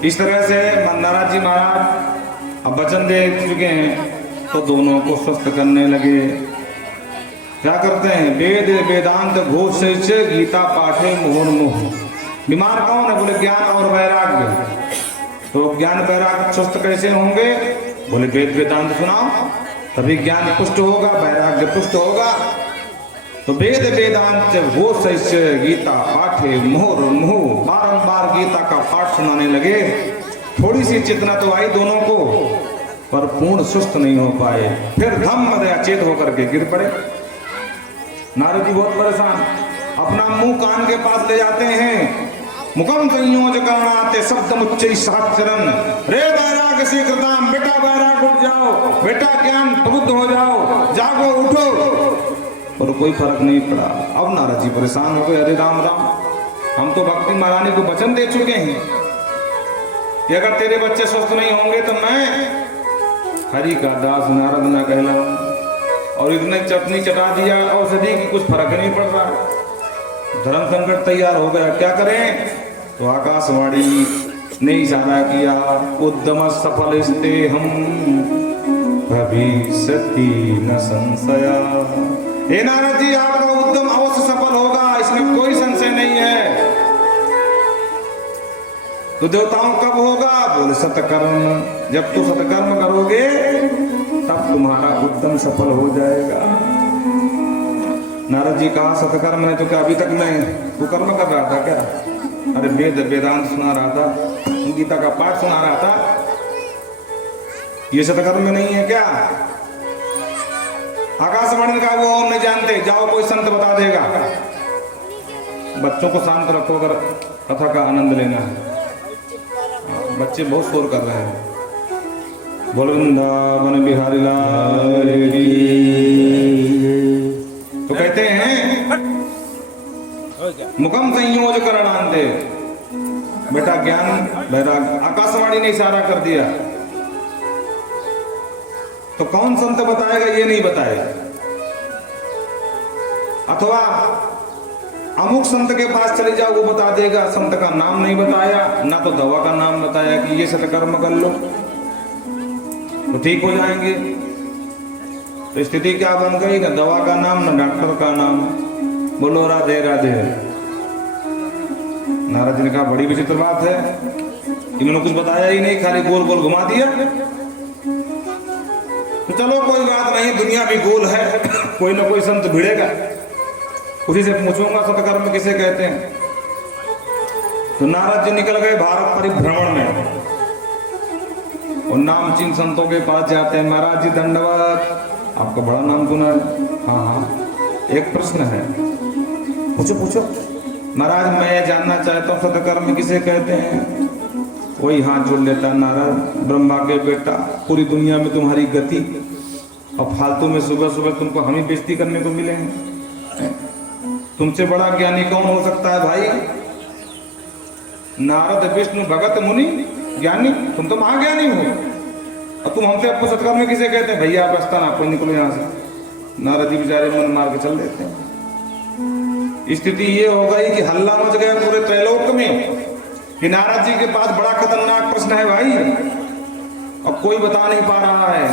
इस तरह से नारद जी महाराज अब वचन दे चुके हैं, तो दोनों को स्वस्थ करने लगे। क्या करते हैं? वेद वेदांत घोष से गीता पाठे मुहुर्मुह। बीमार कौन है? बोले ज्ञान और वैराग्य। तो ज्ञान वैराग्य स्वस्थ कैसे होंगे? बोले वेद वेदांत सुनाओ, तभी ज्ञान पुष्ट होगा, वैराग्य पुष्ट होगा। तो वेद वेदांत घोष से गीता पाठे मुहुर्मुह, बारंबार गीता का पाठ सुनाने लगे। थोड़ी सी चेतना तो आई दोनों को, पर पूर्ण सुस्त नहीं हो पाए। फिर धम्म अचेत होकर के गिर पड़े। नारद जी बहुत परेशान, अपना मुंह कान के पास ले जाते हैं। मुखम संयोज करणाते शब्द मुच्चै सहस्रम, रे वैराग शीघ्रताम, बेटा वैराग उठ जाओ, बेटा ज्ञान प्रबुद्ध हो जाओ, जागो उठो। और कोई फर्क नहीं पड़ा। अब नारद जी परेशान हो गए, अरे राम राम, हम तो भक्ति महारानी को वचन दे चुके हैं कि अगर तेरे बच्चे स्वस्थ नहीं होंगे तो मैं हरि का दास नारद न कहलाऊं। और इतने चटनी चटा दिया औषधि की, कुछ फर्क नहीं पड़ रहा। धर्म संकट तैयार हो गया, क्या करें? तो आकाशवाणी ने इशारा किया, उद्यम सफल स्ते हम भविष्यति न संशया। हे नारद जी, आपका उद्यम अवश्य सफल होगा, इसमें कोई संशय नहीं है। तो देवताओं कब होगा? बोले सत्कर्म, जब तुम सत्कर्म करोगे तब तुम्हारा उद्यम सफल हो जाएगा। नारद जी कहा सत्कर्म है तो क्या अभी तक मैं कुकर्म कर रहा था क्या? अरे वेद वेदांत सुना रहा था, गीता का पाठ सुना रहा था, ये सत्कर्म में नहीं है क्या? आकाशवाणी का वो और नहीं जानते, जाओ कोई संत बता देगा। बच्चों को शांत रखो अगर कथा का आनंद लेना है। बच्चे बहुत शोर कर रहे हैं। बोल वृंदावन बिहारी लाल की। तो कहते हैं मुखम संयोज करणांते, बेटा ज्ञान वैराग। आकाशवाणी ने इशारा कर दिया। तो कौन संत बताएगा? ये नहीं बताएगा। अथवा अमुक संत के पास चले जाओ, वो बता देगा। संत का नाम नहीं बताया, ना तो दवा का नाम बताया कि ये सत्कर्म कर लो तो ठीक हो जाएंगे। तो स्थिति क्या बन गई? ना दवा का नाम, ना डॉक्टर का नाम। बोलो राधे राधे। नारद जी ने कहा बड़ी विचित्र बात है, इन्होंने कुछ बताया ही नहीं, खाली गोल गोल घुमा दिया। तो चलो कोई बात नहीं, दुनिया भी गोल है, कोई ना कोई संत भिड़ेगा, उसी से पूछूंगा सत्कर्म किसे कहते हैं। तो नारद जी निकल गए भारत परिभ्रमण में, और नामचीन संतों के पास जाते हैं। महाराज जी दंडवत, आपका बड़ा नाम सुना है। हाँ हाँ, एक प्रश्न है, पूछो पूछो। महाराज मैं जानना चाहता हूँ सत्कर्म किसे कहते हैं। वही हाथ जोड़ लेता, नारद ब्रह्मा के बेटा, पूरी दुनिया में तुम्हारी गति, और फालतू में सुबह सुबह तुमको हम ही बेइज्जती करने को मिले हैं। तुमसे बड़ा ज्ञानी कौन हो सकता है भाई? नारद विष्णु भगत मुनि ज्ञानी, तुम तो महाज्ञानी हो, और तुम हमसे आपको सत्कर्म किसे कहते हैं? भैया आप रास्ता ना, कोई निकलो यहाँ से। नारद जी बेचारे मन मार के चल देते हैं। स्थिति ये हो गई कि हल्ला मच गया पूरे त्रैलोक में कि नारद जी के पास बड़ा खतरनाक प्रश्न है भाई, अब कोई बता नहीं पा रहा है।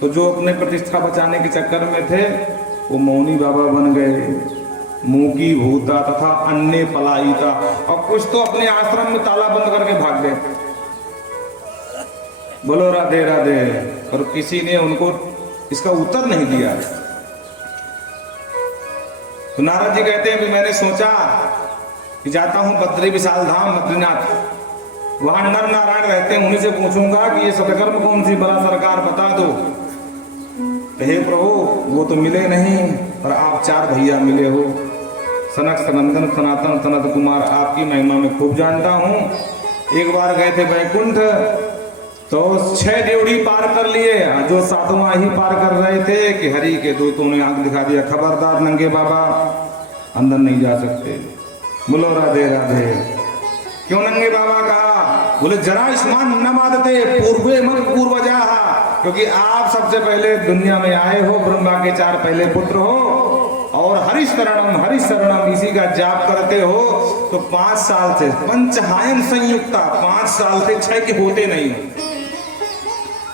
तो जो अपने प्रतिष्ठा बचाने के चक्कर में थे वो मौनी बाबा बन गए, मूकी भूता तथा अन्य पलायिता, और कुछ तो अपने आश्रम में ताला बंद करके भाग गए। बोलो राधे राधे। और किसी ने उनको इसका उत्तर नहीं दिया। तो नारद जी कहते हैं कि मैंने सोचा कि जाता हूं बद्री विशाल धाम बद्रीनाथ, वहां नर नारायण रहते हैं, उन्हीं से पूछूंगा कि ये सत्कर्म कौन सी बड़ा सरकार बता दो। तो हे प्रभु वो तो मिले नहीं, पर आप चार भैया मिले हो, सनक सनंदन सनातन सनत कुमार, आपकी महिमा में खूब जानता हूँ। एक बार गए थे वैकुंठ, तो 6 ड्योढ़ी पार कर लिए, जो 7वां ही पार कर रहे थे कि हरि के दूतों ने आंख दिखा दिया, खबरदार नंगे बाबा अंदर नहीं जा सकते। बोलो राधे राधे। क्यों नंगे बाबा कहा? बोले जरा स्मान न मादते पूर्वे मन पूर्वजा, क्योंकि आप सबसे पहले दुनिया में आए हो, ब्रह्मा के 4 पहले पुत्र हो, और हरि हरि शरणम इसी का जाप करते हो तो 5 साल से पंचहायन संयुक्ता 5 साल से 6 के होते नहीं हो।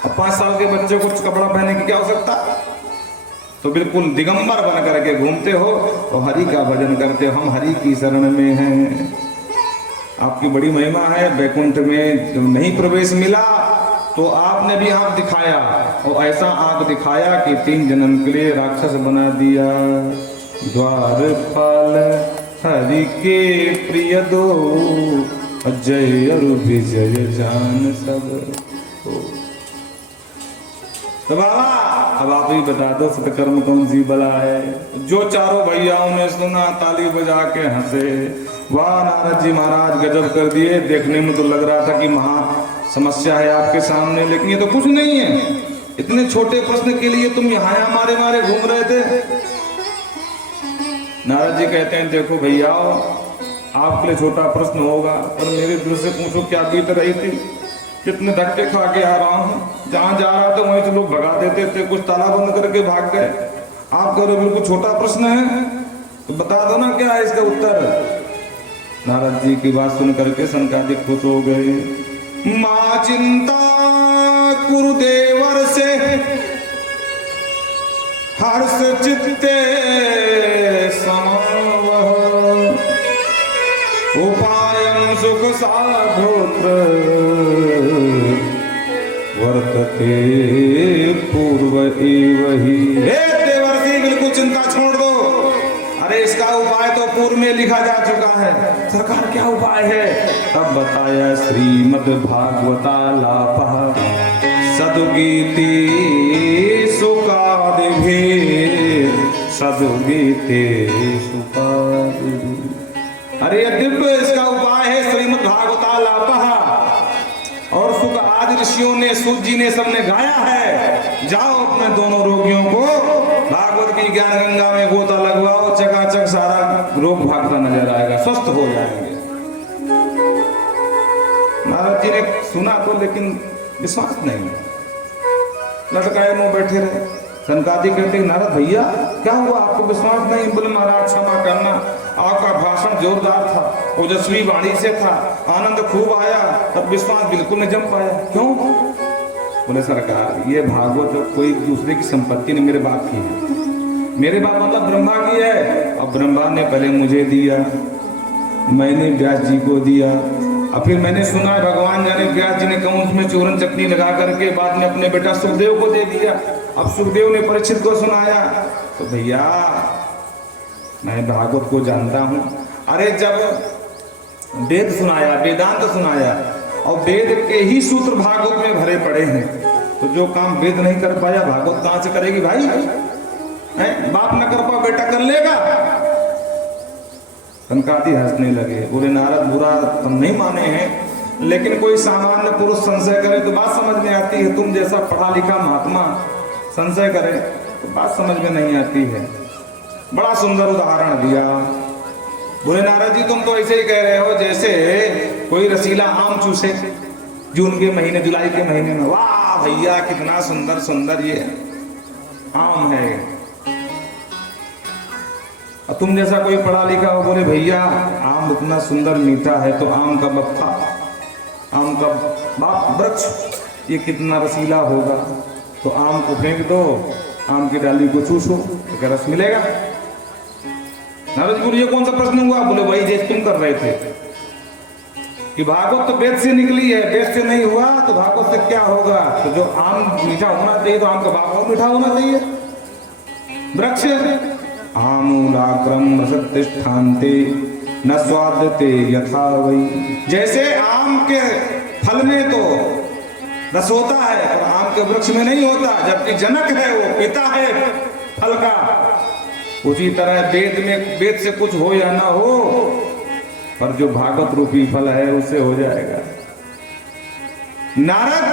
अब 5 साल के बच्चे को कपड़ा पहनने की क्या आवश्यकता, तो बिल्कुल दिगंबर बन करके घूमते हो और हरि का भजन करते हो। हम हरि की शरण में हैं, आपकी बड़ी महिमा है। वैकुंठ में जो नहीं प्रवेश मिला तो आपने भी आंख दिखाया और ऐसा आंख दिखाया कि 3 जन्म के लिए राक्षस बना दिया। द्वारपाल हरि के प्रिय दो, जय और विजय जान सब हो। तो बाबा अब आप ही बता दो सत्कर्म कौन सी बला है। जो चारों भैयाओं ने सुना ताली बजा के हंसे। वाह नारद जी महाराज गजब कर दिए। देखने में तो लग रहा था कि महा समस्या है आपके सामने, लेकिन ये तो कुछ नहीं है। इतने छोटे प्रश्न के लिए तुम यहाँ मारे मारे घूम रहे थे। नारद जी कहते हैं देखो भैयाओ आपके लिए छोटा प्रश्न होगा, पर मेरे दिल से पूछो क्या बीत रही थी। कितने धक्के खा के आ रहा हूँ, जहां जा रहा था वहीं से लोग भगा देते थे, कुछ ताला बंद करके भाग गए। आप कह रहे हो बिल्कुल छोटा प्रश्न है, तो बता दो ना क्या है इसका उत्तर। नारद जी की बात सुन करके सनकादिक खुश हो गए। मां चिंता गुरुदेवर से हर्ष चित्ते समावह, उपायं सुख साधोत्र वर्तते पूर्व एवहि। हे देवर्षि बिल्कुल चिंता छोड़ दो। अरे इसका उपाय तो पूर्व में लिखा जा चुका है। सरकार क्या उपाय है? तब बताया श्रीमद् भागवतालापः सदुगीति सुकादिभिः सदुगीते सुकादिभिः। अरे ये दिव्य इसका उपाय है श्रीमद् भागवतालापः, और सुख आदि ऋषियों ने सूत जी ने सबने गाया है। जाओ अपने दोनों रोगियों को भागवत की ज्ञान गंगा में गोता लगवाओ, चकाचक सारा रोग भागता नजर आएगा, स्वस्थ हो जाएंगे। नारद जी ने सुना तो लेकिन विश्वास नहीं, लटकाए मुंह बैठे रहे। सनकादिक कहते नारद भैया क्या हुआ, आपको विश्वास नहीं? बोले महाराज क्षमा करना, आपका भाषण जोरदार था, ओजस्वी वाणी से था, आनंद खूब आया, तब विश्वास बिल्कुल नहीं जम पाया। क्यों? बोले सरकार ये भागवत कोई दूसरे की संपत्ति नहीं, मेरे बाप की है। मेरे बाप मतलब ब्रह्मा की है, और ब्रह्मा ने पहले मुझे दिया, मैंने व्यास जी को दिया, और फिर मैंने सुना भगवान जाने व्यास जी ने कंस में चूरन चटनी लगा करके बाद में अपने बेटा सुखदेव को दे दिया। अब सुखदेव ने परीक्षित को सुनाया। तो भैया मैं भागवत को जानता हूं। अरे जब वेद सुनाया, वेदांत सुनाया, और वेद के ही सूत्र भागवत में भरे पड़े हैं, तो जो काम वेद नहीं कर पाया भागवत कहां से करेगी भाई? बाप न कर पाओ बेटा कर लेगा। सनकादि हंसने लगे, बोले नारद बुरा हम नहीं माने हैं, लेकिन कोई सामान्य पुरुष संशय करे तो बात समझ में आती है। तुम जैसा पढ़ा लिखा महात्मा संशय करे तो बात समझ में नहीं आती है। बड़ा सुंदर उदाहरण दिया। बोले नारद जी तुम तो ऐसे ही कह रहे हो जैसे कोई रसीला आम चूसे जून के महीने, जुलाई के महीने में। वाह भैया कितना सुंदर सुंदर ये आम है। और तुम जैसा कोई पढ़ा लिखा हो बोले भैया आम इतना सुंदर मीठा है, तो आम का बप्पा, आम का बाप वृक्ष ये कितना रसीला होगा, तो आम को फेंक दो, आम की डाली को चूसो तो क्या रस मिलेगा? नारद जी बोले ये कौन सा प्रश्न हुआ? बोले वही जैसे तुम कर रहे थे कि भागवत तो वेद से निकली है, वेद से नहीं हुआ तो भागवत से क्या होगा? तो जो आम मीठा होना चाहिए तो आम का बाप और मीठा होना चाहिए। वृक्ष आमूलाग्रम रसतिष्ठान्ते न स्वादते यथा वही। जैसे आम के फल में तो रस होता है पर आम के वृक्ष में नहीं होता, जबकि जनक है वो पिता है फल का। उसी तरह वेद में, वेद से कुछ हो या ना हो, पर जो भागवत रूपी फल है उससे हो जाएगा। नारद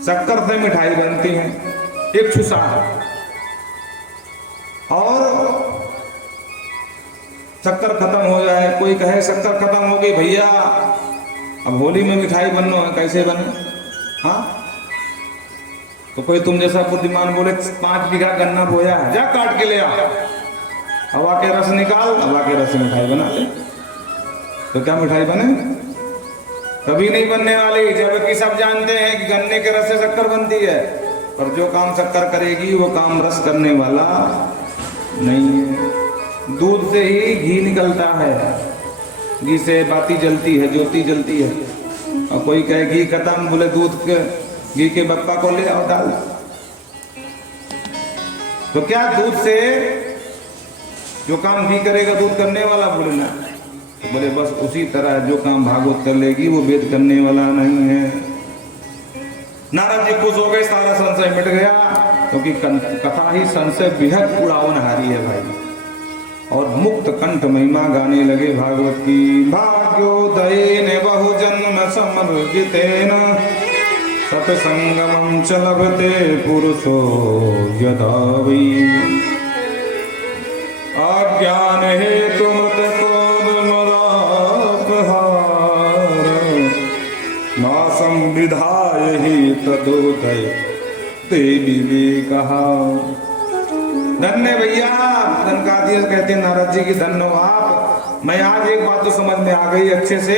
शक्कर से मिठाई बनती है, एक छुसा है, और शक्कर खत्म हो जाए, कोई कहे शक्कर खत्म हो गई भैया अब होली में मिठाई बनना है, कैसे बने? हाँ तो कोई तुम जैसा बुद्धिमान बोले 5 बीघा गन्ना बोया है, जा काट के ले आ, हवा के रस निकाल, हवा के रस से मिठाई बना ले। तो क्या मिठाई बने? कभी नहीं बनने वाली, जबकि सब जानते हैं कि गन्ने के रस से शक्कर बनती है, पर जो काम शक्कर करेगी वो काम रस करने वाला नहीं है। दूध से ही घी निकलता है, घी से बाती जलती है, ज्योति जलती है। और कोई कहे घी खत्म, बोले दूध के घी के बप्पा को ले आओ डाल। तो क्या दूध से जो काम घी करेगा दूध करने वाला? बोले ना, बोले बस उसी तरह जो काम भागवत कर लेगी वो वेद करने वाला नहीं है। नारद जी खुश हो गए, सारा संशय मिट गया, क्योंकि कथा ही संशय विहग उड़ावनहारी है भाई। और मुक्त कंठ महिमा गाने लगे भागवत की। भाग्योदयेन बहुजन्म समर्जितेन सत्संगमं च लभते पुरुषो यदा वै। अज्ञान हेतु नासं विधाय ही तदोदय ते विवेकः। धन्य भैया, धनकादिय कहते हैं नारद जी की धन्य हो आप। मैं आज एक बात तो समझ में आ गई अच्छे से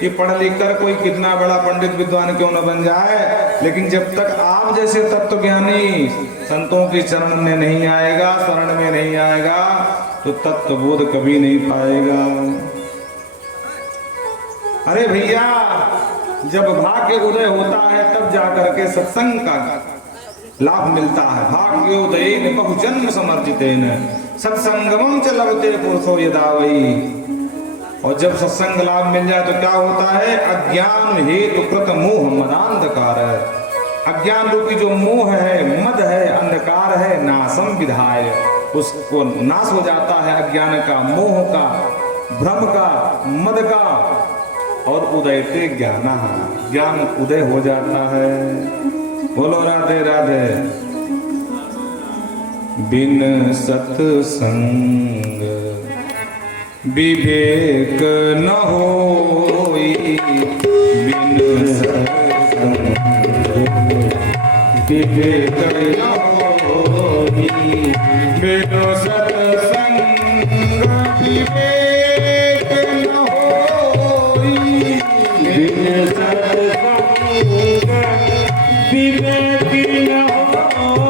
कि पढ़ लिख कर कोई कितना बड़ा पंडित विद्वान क्यों न बन जाए, लेकिन जब तक आप जैसे तत्व ज्ञानी संतों की चरण में नहीं आएगा, शरण में नहीं आएगा, तो तत्व बोध कभी नहीं पाएगा। अरे भैया, जब भाग्य उदय होता है तब जाकर के सत्संग का लाभ मिलता है। भाग्योदयेन बहुजन्म समर्जितेन सत्संगमं च लभते पुरुषो यदा वै। और जब सत्संग लाभ मिल जाए तो क्या होता है? अज्ञान हेतु कृत मोह मदांधकार। अज्ञान रूपी जो मोह है, मद है, अंधकार है, नासम विधाय, उसको नाश हो जाता है अज्ञान का, मोह का, भ्रम का, मद का। और उदयते ज्ञान, ज्ञान उदय हो जाता है। बोलो राधे राधे। बिन सत्संग विवेक न होई, बिन सत्संग विवेक न होई, बिन सत्संग विवेक न होई, बिन सत्संग विवेक न होई।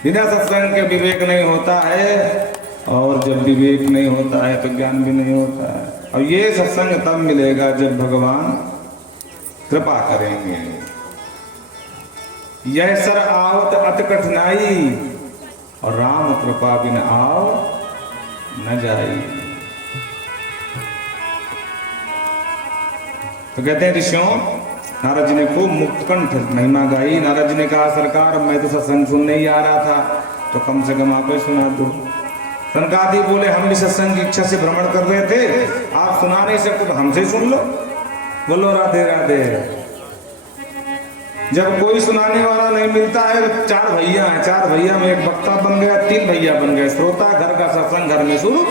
बिना सत्संग के विवेक नहीं होता है, और जब विवेक नहीं होता है तो ज्ञान भी नहीं होता है। और ये सत्संग तब मिलेगा जब भगवान कृपा करेंगे। यह सर आवत अति कठिनाई, और राम कृपा बिन आओ न जाई। तो कहते हैं ऋषियों, नारद जी ने खूब मुक्तकंठ महिमा गाई। नारद जी ने कहा, सरकार मैं तो सत्संग सुनने ही आ रहा था, तो कम से कम आप ही सुना दो। सनकादि बोले, हम भी सत्संग की इच्छा से भ्रमण कर रहे थे, आप सुना नहीं सकते तो हमसे सुन लो। बोलो राधे राधे। जब कोई सुनाने वाला नहीं मिलता है, 4 भैया हैं, 4 भैया में एक वक्ता बन गया, 3 भैया बन गए श्रोता। घर का सत्संग घर में शुरू।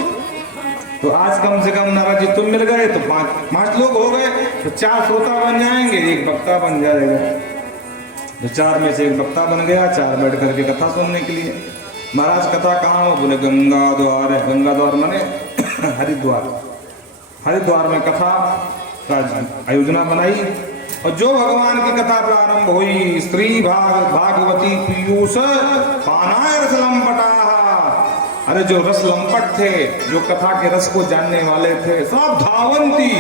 तो आज कम से कम नारद जी तुम मिल गए तो 5 लोग हो गए, तो 4 श्रोता बन जाएंगे, 1 वक्ता बन जाएगा। तो 4 में से 1 वक्ता बन गया, 4 बैठ करके कथा सुनने के लिए। महाराज कथा कहाँ हो? बोले गंगा द्वार है। गंगा द्वार माने हरिद्वार। हरिद्वार में कथा का आयोजना बनाई, और जो भगवान की कथा प्रारंभ हुई, स्त्री भागवती पीयूष पानाय रस लंपटा। अरे जो रस लंपट थे, जो कथा के रस को जानने वाले थे, सब धावंती।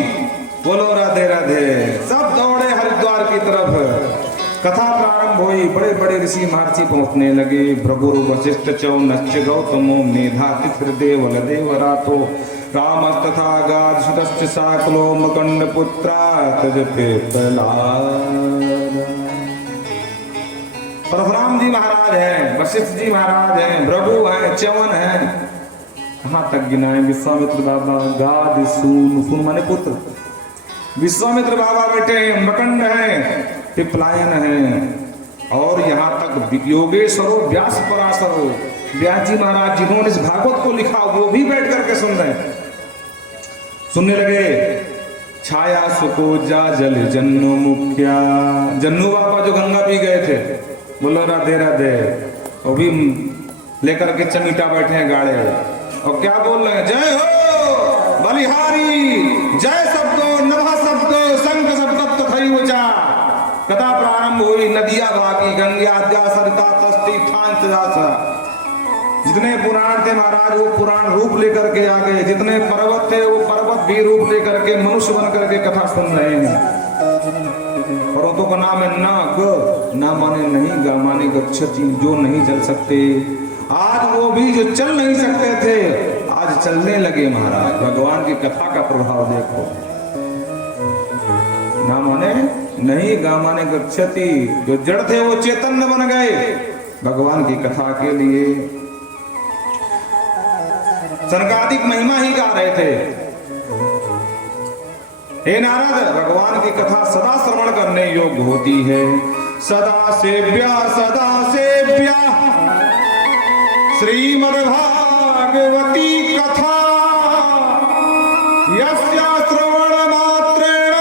बोलो राधे राधे। सब दौड़े हरिद्वार की तरफ। कथा प्रारंभ हुई, बड़े बड़े ऋषि महर्षि पहुंचने लगे। भृगु वशिष्ठ चौ नश्च गौतमो मेधा तिथिर्देव लदेव रातो रामस्तथा गादसुतश्च साकलो मुकंड पुत्रा तजपे परशुराम जी महाराज हैं, वशिष्ठ जी महाराज हैं, भृगु हैं, च्यवन हैं, कहाँ तक गिनाए। विश्वामित्र बाबा, गाद, सून माने पुत्र, विश्वामित्र बाबा बेटे हैं, मकंड हैं, पिपलायन हैं, और यहाँ तक योगेश्वरो व्यास पराशरो, व्यास जी महाराज जिन्होंने इस भागवत को लिखा वो भी बैठ करके सुन रहे हैं। सुनने लगे। छाया सुकोजा जल जन्नो मुख्या, जन्नू बाबा जो गंगा पी गए थे, बोलो राधे राधे, वो भी लेकर के चमीटा बैठे हैं गाड़े, और क्या बोल रहे हैं, जय हो बलिहारी, जय शब्दो नमः शब्दो शंख शब्द थई ऊंचा, कथा प्रारंभ हुई नदिया भागी गंगा सरिता तस्ती थान। जितने पुराण थे महाराज वो पुराण रूप लेकर के आ गए, जितने पर्वत थे वो पर्वत भी रूप लेकर के मनुष्य बन करके कथा सुन रहे हैं। पर्वतों का नाम है ना माने नहीं, गा माने गच्छति, जो नहीं चल सकते। आज वो भी जो चल नहीं सकते थे आज चलने लगे महाराज। भगवान की कथा का प्रभाव देखो। ना माने नहीं, गा माने गच्छति, जो जड़ थे वो चैतन्य बन गए भगवान की कथा के लिए। सनकादिक महिमा ही गा रहे थे। हे नारद, भगवान की कथा सदा श्रवण करने योग्य होती है। सदा सेव्या श्रीमद्भागवती कथा, यस्या श्रवण मात्रेण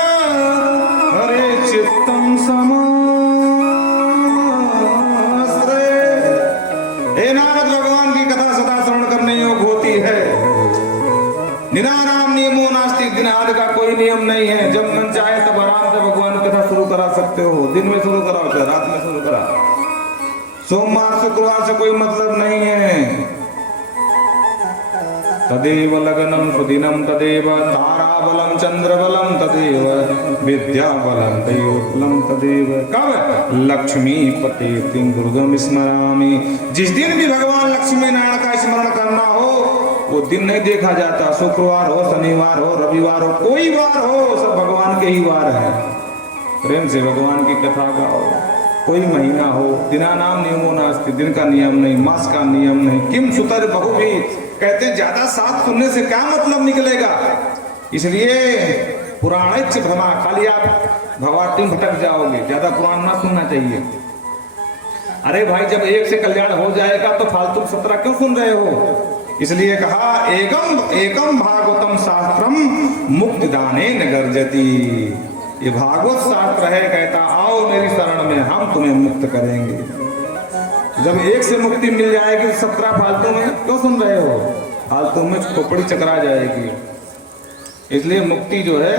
हरे चित्तम समाश्रय। हे नारद, भगवान की कथा सदा श्रवण करने योग्य होती है। निनाराम नियमो नास्ति, दिन आदि का कोई नियम नहीं है। जब मन चाहे तब आराम से भगवान की कथा शुरू करा सकते हो। दिन में शुरू कराओ चाहे रात में शुरू करा, सोमवार शुक्रवार से कोई मतलब नहीं है। तदेव लग्नम सुदिनम तदेव ताराबलम चंद्रबलम तदेव विद्याबलम दैवोत्तम तदेव। कब? लक्ष्मी पते दुर्गम स्मरामि। जिस दिन भी भगवान लक्ष्मी नारायण का स्मरण करना हो वो दिन नहीं देखा जाता। शुक्रवार हो, शनिवार हो, रविवार हो, कोई वार हो, सब भगवान के ही वार है। प्रेम से भगवान की कथा गाओ। कोई महीना हो, दिना नाम नियमो नास्ति, दिन का नियम नहीं, मास का नियम नहीं। किम सुतर बहुवी, कहते ज्यादा साथ सुनने से क्या मतलब निकलेगा। इसलिए पुराणिच भ्रमा, खाली आप भवाटी में भटक जाओगे। ज्यादा पुराण ना सुनना चाहिए। अरे भाई, जब एक से कल्याण हो जाएगा तो फालतू 17 क्यों सुन रहे हो। इसलिए कहा एकम भागवतम शास्त्रम मुक्ति दाने न गर्जति। ये भागवत शास्त्र है, कहता आओ मेरी शरण में, हम तुम्हें मुक्त करेंगे। जब एक से मुक्ति मिल जाएगी 17 फालतू में क्यों सुन रहे हो। फालतू में खोपड़ी चकरा जाएगी। इसलिए मुक्ति जो है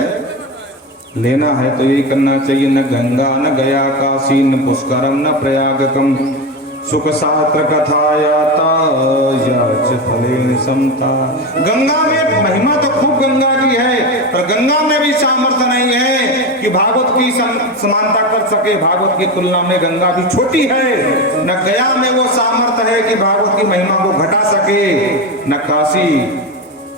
लेना है तो यही करना चाहिए। न गंगा न गया काशी न पुष्करम न प्रयागकम, सुख शास्त्र कथायाता फलेन समता। गंगा में महिमा तो खूब गंगा की है, पर गंगा में भी सामर्थ्य नहीं है कि भागवत की समानता कर सके। भागवत की तुलना में गंगा भी छोटी है। न गया में वो सामर्थ्य है कि भागवत की महिमा को घटा सके, न काशी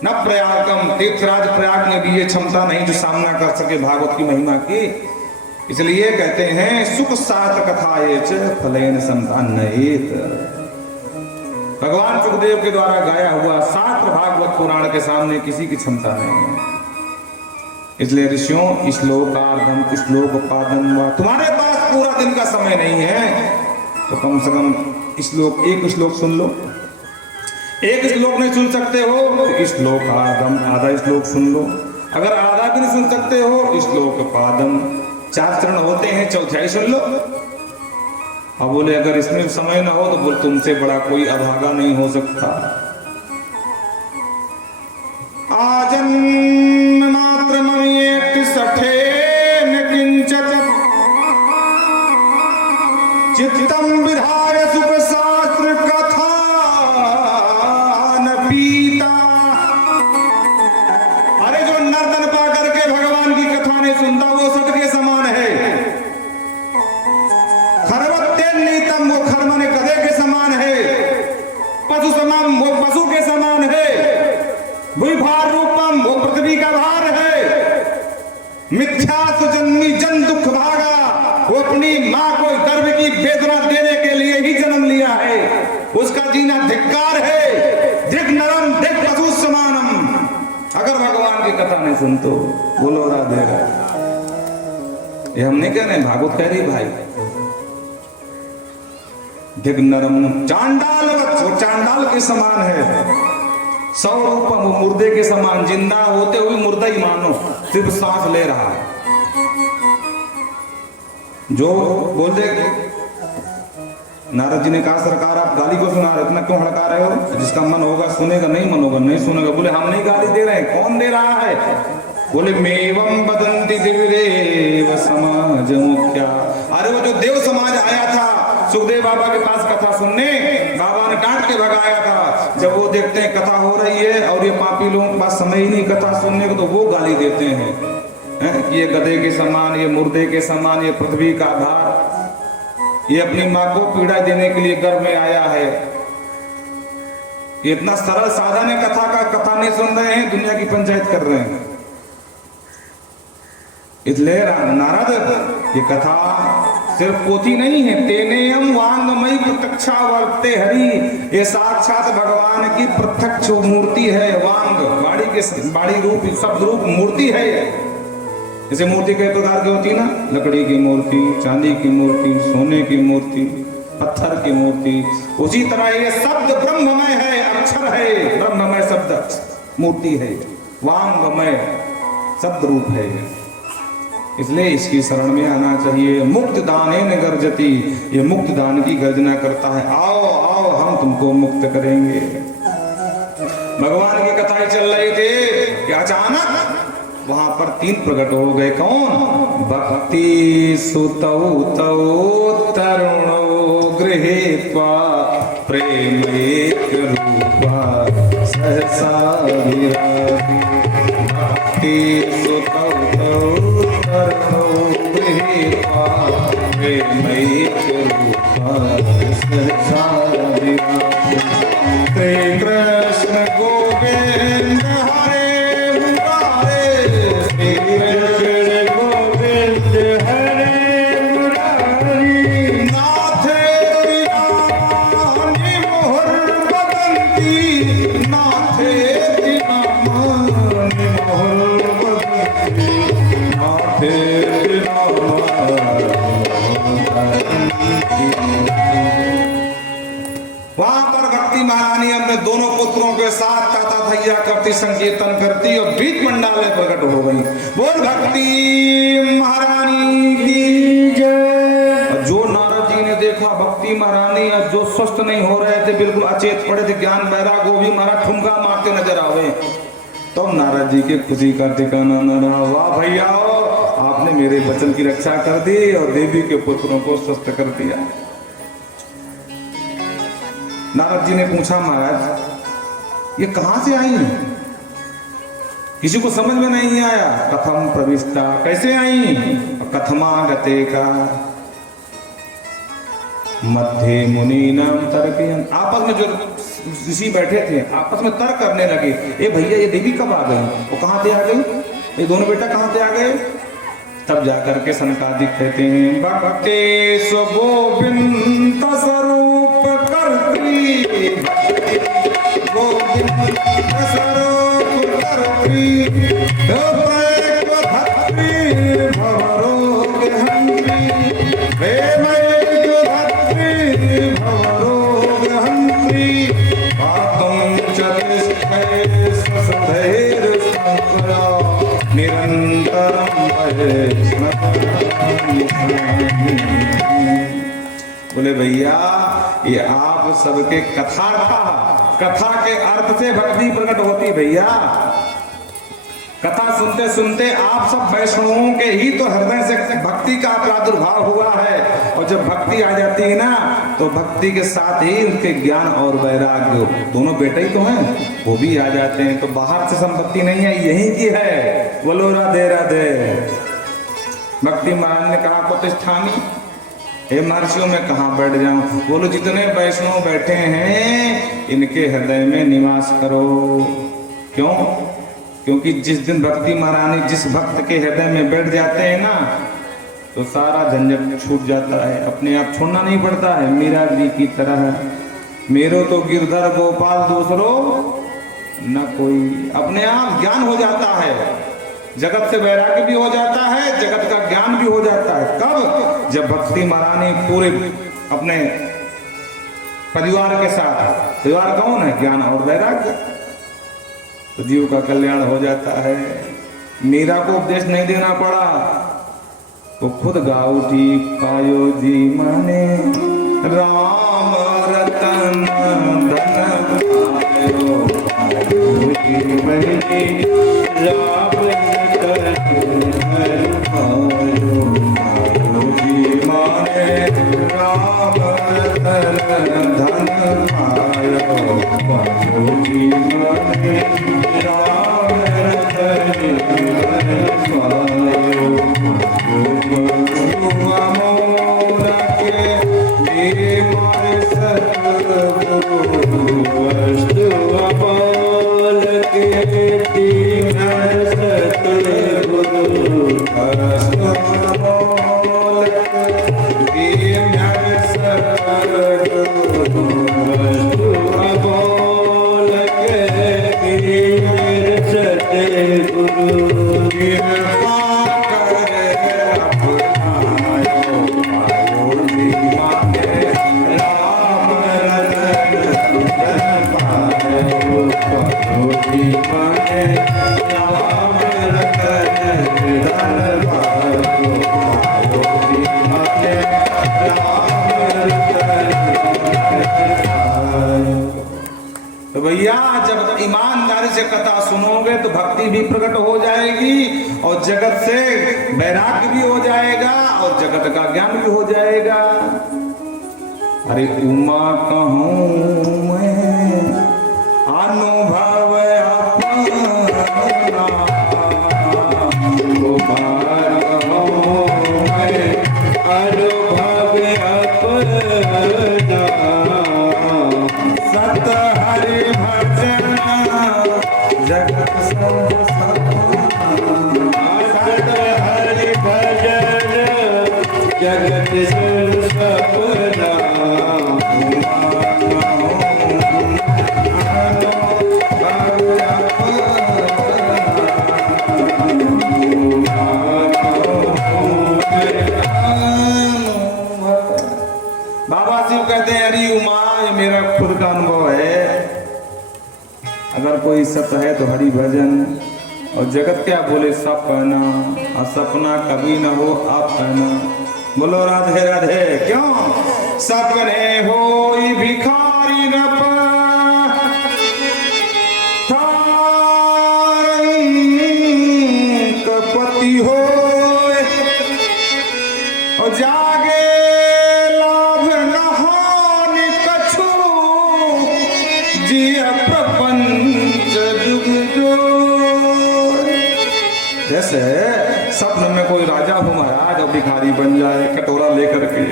न प्रयागम, तीर्थराज प्रयाग में भी ये क्षमता नहीं जो सामना कर सके भागवत की महिमा की। इसलिए कहते हैं सुख शास्त्र कथाएच फलेन संतान्नयेत। भगवान सुखदेव के द्वारा गाया हुआ शास्त्र भागवत पुराण के सामने किसी की क्षमता नहीं है। इसलिए ऋषियों, श्लोकार्धम श्लोकपादम, तुम्हारे पास पूरा दिन का समय नहीं है तो कम से कम एक श्लोक सुन लो। एक श्लोक नहीं सुन सकते हो तो श्लोकार्धम, आधा श्लोक सुन लो। अगर आधा भी नहीं सुन सकते हो श्लोकपादम, 4 चरण होते हैं, चौथाई सुन लो। अब बोले अगर इसमें समय ना हो तो बोल तुमसे बड़ा कोई अभागा नहीं हो सकता। आजन्म मात्र ममेति सठे न किंचित चित्तम विधाय सुख शास्त्र कथा न पीता। अरे जो नर्तन पा करके भगवान की कथा नहीं सुनता वो सट के समान है। खरवत्ते नीतम, वो खर माने गधे के समान है। पशु समाम, वो वेदना देने के लिए ही जन्म लिया है, उसका जीना धिक्कार है। धिक नरम धिक पशु समानम। अगर भगवान की कथा नहीं सुनतो, बोलो राधे राधे। ये हम नहीं कह रहे, भागवत कह रही भाई। धिक नरम चांडाल, वो चांडाल के समान है, सौ रूप मुर्दे के समान, जिंदा होते हुए मुर्दा ही मानो, सिर्फ सांस ले रहा है। जो बोल दे, नारद जी ने कहा सरकार आप गाली को सुना रहे, इतना क्यों हड़का रहे हो? जिसका मन होगा सुनेगा, नहीं मन होगा नहीं सुनेगा। बोले हम नहीं गाली दे रहे हैं, कौन दे रहा है? बोले मेवम बदंती दिव्यदेव समाज मुख्या। अरे वो जो देव समाज आया था सुखदेव बाबा के पास कथा सुनने, बाबा ने डांट के भगाया था। जब वो देखते हैं कथा हो रही है और ये पापी लोगों के पास समय ही नहीं कथा सुनने को, तो वो गाली देते हैं ये गधे के समान, ये मुर्दे के समान, ये पृथ्वी का भार, ये अपनी माँ को पीड़ा देने के लिए गर्भ में आया है। ये इतना सरल साधन है, कथा नहीं सुन रहे हैं, दुनिया की पंचायत कर रहे हैं। इसलिए नारद ये कथा सिर्फ पोथी नहीं है, तेनेयम वांगमयी प्रत्यक्षा वर्ते हरि। ये साक्षात भगवान की प्रत्यक्ष मूर्ति है। वांग वाणी रूप शब्द रूप मूर्ति है। जैसे मूर्ति कई प्रकार की होती है ना, लकड़ी की मूर्ति, चांदी की मूर्ति, सोने की मूर्ति, पत्थर की मूर्ति, उसी तरह ये शब्द ब्रह्ममय है, अक्षर है, ब्रह्ममय शब्द मूर्ति है, वांगमय शब्द रूप है। इसलिए इसकी शरण में आना चाहिए। मुक्त दानेन गर्जति, ये मुक्त दान की गर्जना करता है, आओ आओ हम तुमको मुक्त करेंगे। भगवान की कथाएं चल रही थी कि अचानक वहां पर तीन प्रकट हो गए। कौन? भक्ति सुतौ तौ तरुणो गृहीत्वा प्रेमैक रूपा सहसा विराजि। भक्ति सुतौ तौ तरुणो गृहीत्वा प्रेमैक रूपा सहसा विराजि। श्री कृष्ण गोविंद हरे दोनों पुत्रों के साथ ताता थैया करती, संकीर्तन करती और बीच मंडाल में प्रकट हो गई। बोल भक्ति महारानी की जय। जो नारद जी ने देखा भक्ति महारानी जो स्वस्थ नहीं हो रहे थे, बिल्कुल अचेत पड़े थे, ज्ञान बैराग, वो भी महाराज ठुमका मारते नजर आवे। तो नारद जी के खुशी का ठिकाना न रहा। वाह भैया, आपने मेरे वचन की रक्षा कर दी और देवी के पुत्रों को स्वस्थ कर दिया। नारद जी ने पूछा महाराज ये कहां से आई है? किसी को समझ में नहीं आया। कथम प्रविष्टा, कैसे आई? कथमागते का मध्य मुनि नाम तर्कयन्। आपस में जो ऋषि बैठे थे आपस में तर्क करने लगे, ए भैया ये देवी कब आ गई, वो कहां से आ गई, ये दोनों बेटा कहां से आ गए? तब जाकर के सनकादिक कहते हैं भक्ति स्वगोविंद स्वरूप कर्त्री, गोविंद स्वरूप कर्त्री, भवरोग हंत्री, प्रेमैक धत्री भवरोग हंत्री, पातुं च तिष्ठे स्वसुधैर् संकरा, निरंतरं बोले भैया ये आप सबके कथा था, कथा के अर्थ से भक्ति प्रकट होती। भैया कथा सुनते सुनते आप सब वैष्णवों के ही तो हृदय से भक्ति का प्रादुर्भाव हुआ है, और जब भक्ति आ जाती है ना तो भक्ति के साथ ही उनके ज्ञान और वैराग्य, दोनों बेटे ही तो हैं, वो भी आ जाते हैं। तो बाहर से संपत्ति नहीं है, यही की है। बोलो राधे राधे। भक्ति महाराज ने कहा प्रतिष्ठानी, हे महर्षियों में कहाँ बैठ जाऊं? बोलो जितने वैष्णव बैठे हैं इनके हृदय में निवास करो। क्यों? क्योंकि जिस दिन भक्ति महारानी जिस भक्त के हृदय में बैठ जाते हैं ना, तो सारा झंझट छूट जाता है, अपने आप छोड़ना नहीं पड़ता है। मीरा जी की तरह मेरो तो गिरधर गोपाल दूसरो न कोई, अपने आप ज्ञान हो जाता है, जगत से वैराग्य भी हो जाता है, जगत का ज्ञान भी हो जाता है। कब? जब भक्ति महारानी पूरे अपने परिवार के साथ, परिवार कौन है? ज्ञान और वैराग्य, तो जीव का कल्याण हो जाता है। मीरा को उपदेश नहीं देना पड़ा, वो खुद गा उठी, पायो जी माने राम रतन धन पायो, जी माने राम रतन धन पायो, जी माने राम रतन धन पायो। तो भैया जब ईमानदारी से कथा सुनोगे तो भक्ति भी प्रकट हो जाएगी और जगत से वैराग्य भी हो जाएगा और जगत का ज्ञान भी हो जाएगा। अरे उमा कहूँ मैं अनुभव अपना, अनुभव अपना, सत हरि भजन जगत सब सपना, सत हरि भजन जगत सब सपना। बाबा शिव कहते हैं अरे उमा, ये मेरा खुद का अनुभव है, अगर कोई सत्य है तो हरि भजन, और जगत क्या बोले सपना, और सपना कभी न हो अपना। बोलो राधे राधे। क्यों? सपने हो भिखारी न पति हो, और जागे लाभ न हानि कछु, जिया प्रपंच जुग जो। जैसे सपन में कोई राजा हो महाराज और भिखारी बन जाए कटोरा लेकर के,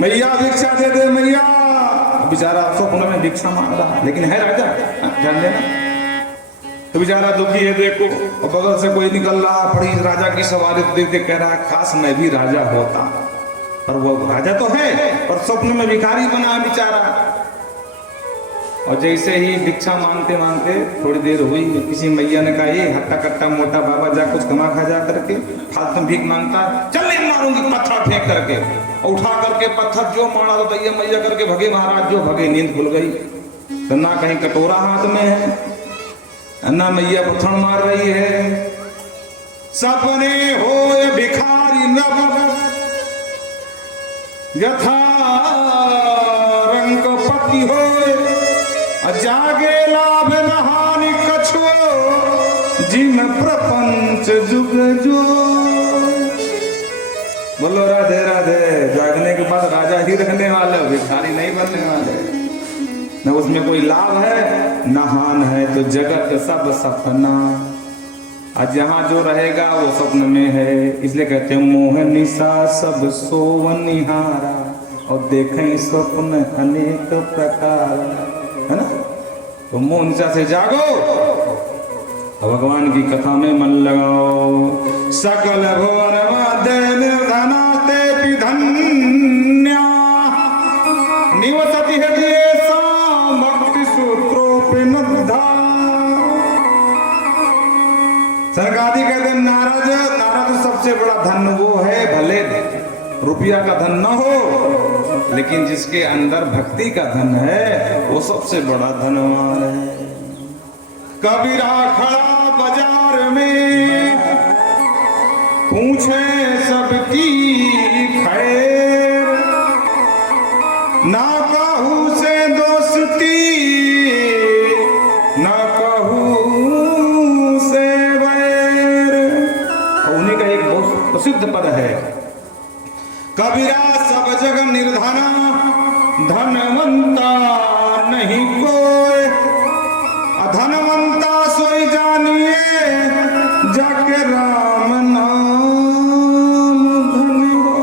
मैया भिक्षा दे दे मैया, बेचारा स्वप्न में भिक्षा मांग रहा लेकिन है राजा, ध्यान देना। तो बेचारा दुखी है देखो, और बगल से कोई निकल रहा, बड़ी राजा की सवारी देख देख कह रहा है काश मैं भी राजा होता, पर वो राजा तो है पर स्वप्न में भिखारी बना है बेचारा। और जैसे ही भिक्षा मांगते मांगते थोड़ी देर हुई, किसी मैया ने कहा ये हट्टा कट्टा मोटा बाबा जा कुछ कमा खा जा करके, फालतू भीख मांगता है, चल नहीं मारूंगी पत्थर फेंक करके, और उठा करके पत्थर जो मारा तो दैया मैया करके भगे महाराज, जो भगे नींद खुल गई। तो ना कहीं कटोरा हाथ में है ना मैया पत्थर मार रही है। सपने हो भिखारी नभ यथा रंग पति हो, जागे लाभ न हानि कछु, जिन प्रपंच जुग जो। बोलो राधे राधे। जागने के बाद राजा ही रहने वाले, भिखारी नहीं बनने वाले। न उसमें कोई लाभ है न हान है, तो जगत सब सपना, आज जहां जो रहेगा वो स्वप्न में है। इसलिए कहते हैं मोह निशा सब सोवनिहारा, और देखें स्वप्न अनेक प्रकार, है ना। तो मोह निशा से जागो, भगवान की कथा में मन लगाओ। सकल भुवन मध्य निर्धना धन न हो, लेकिन जिसके अंदर भक्ति का धन है वो सबसे बड़ा धनवान है। कबीरा खड़ा बाजार में पूछे सबकी खैर, ना कहू से दोस्ती ना कहू से वैर। और उन्हीं का एक बहुत प्रसिद्ध पद है, कबीरा सब जग निर्धना धनवंता नहीं कोई, धनवंता सोई जानिए जाके राम नाम धन हो।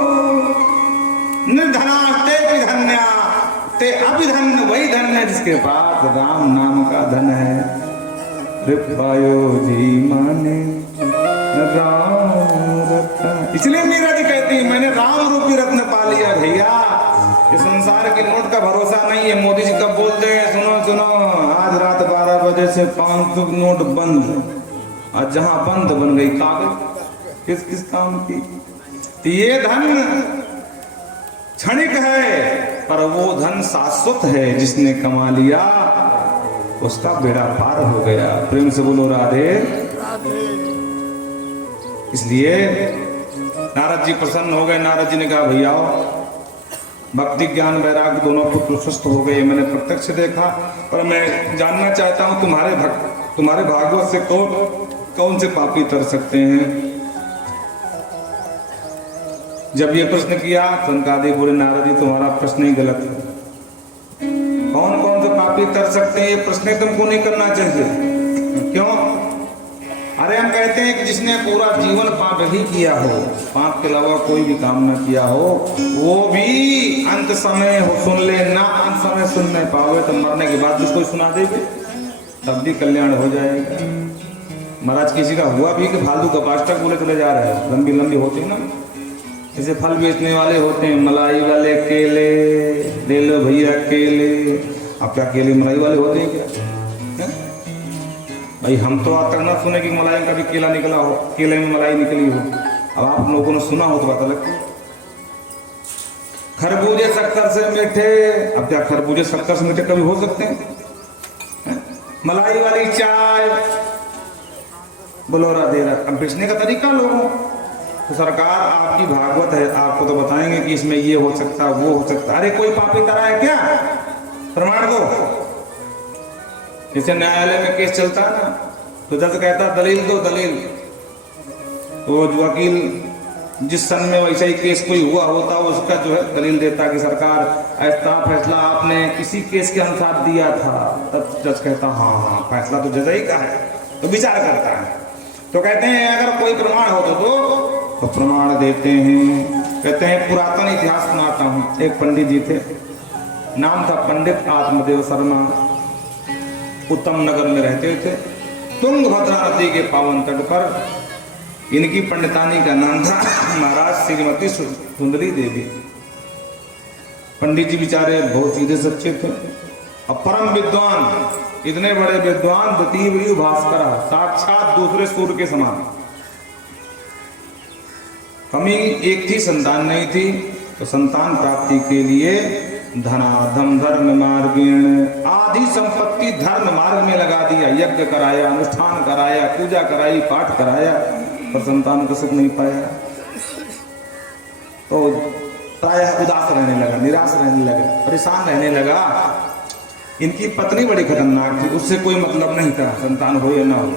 निर्धना ते विधन्या, ते अभिधन्य वही धन्य है जिसके पास राम नाम का धन है। रिपायो जी माने राम रत्न, इसलिए मीरा जी कहती है मैंने राम रूपी रत्न पा लिया भैया। ये संसार के नोट का भरोसा नहीं है। मोदी जी कब बोलते हैं सुनो सुनो, आज रात 12 बजे से 500 नोट बंद, आज जहां बंद बन गई कागज, किस किस काम की। तो ये धन क्षणिक है, पर वो धन शाश्वत है। जिसने कमा लिया उसका बेड़ा पार हो गया। प्रेम से बोलो राधे। इसलिए नारद जी प्रसन्न हो गए। नारद जी ने कहा भैया भक्ति ज्ञान वैराग्य दोनों पुत्र स्वस्थ हो गए, मैंने प्रत्यक्ष देखा। पर मैं जानना चाहता हूं तुम्हारे भागवत से कौन से पापी तर सकते हैं। जब ये प्रश्न किया सनकादिक बोले नारद जी तुम्हारा प्रश्न ही गलत है। कौन कौन से पापी तर सकते हैं ये प्रश्न तुमको नहीं करना चाहिए। क्यों? अरे हम कहते हैं कि जिसने पूरा जीवन पाप ही किया हो, पाप के अलावा कोई भी काम ना किया हो, वो भी अंत समय हो सुन ले ना, अंत समय सुन नहीं पाओगे तो मरने के बाद जिसको सुना देंगे तब भी कल्याण हो जाएगा। महाराज किसी का हुआ भी कि फालतू का पास्टर बोले चले जा रहे हैं, लंबी लंबी होती है ना, जैसे फल बेचने वाले होते हैं, मलाई वाले केले ले लो भैया केले। अब क्या केले मलाई वाले होते हैं क्या? भाई हम तो आज तक ना सुने कि मलाई का भी केला निकला हो, केले में मलाई निकली हो। अब आप लोगों ने सुना हो तो पता लगता है। खरबूजे शक्कर से मीठे, अब क्या खरबूजे शक्कर से मीठे कभी हो सकते हैं? मलाई वाली चाय, बोलो राधे राधे। अब बेचने का तरीका लोगों, तो सरकार आपकी भागवत है, आपको तो बताएंगे कि इसमें ये हो सकता वो हो सकता। अरे कोई पापी तरह है क्या? प्रमाण दो। जैसे न्यायालय में केस चलता है ना, तो जज कहता दलील दो दलील, तो वकील जिस सन में वैसा ही केस कोई हुआ होता उसका जो है दलील देता कि सरकार ऐसा फैसला आपने इसी केस के अनुसार दिया था। तब जज कहता हाँ हाँ फैसला तो जज ही का है, तो विचार करता है। तो कहते हैं अगर कोई प्रमाण हो तो प्रमाण देते हैं। कहते हैं पुरातन इतिहास सुनाता हूँ। एक पंडित जी थे, नाम था पंडित आत्मदेव शर्मा, उत्तम नगर में रहते थे। तुंगभद्रा नदी के पावन तट पर इनकी पंडितानी का नाम था महाराज श्रीमती सुंदरी देवी। पंडित जी बेचारे बहुत सीधे सच्चे थे और परम विद्वान, इतने बड़े विद्वान, द्वितीय भास्कर, साक्षात दूसरे सूर्य के समान। कमी एक थी, संतान नहीं थी, तो संतान प्राप्ति के लिए धनाधम धर्म मार्गेण आदि संपत्ति धर्म मार्ग में लगा दिया। यज्ञ कराया, अनुष्ठान कराया, पूजा कराई, पाठ कराया, पर संतान को सुख नहीं पाया। तो प्रायः उदास रहने लगा, निराश रहने लगा, परेशान रहने लगा। इनकी पत्नी बड़ी खतरनाक थी, उससे कोई मतलब नहीं था संतान हो या ना हो,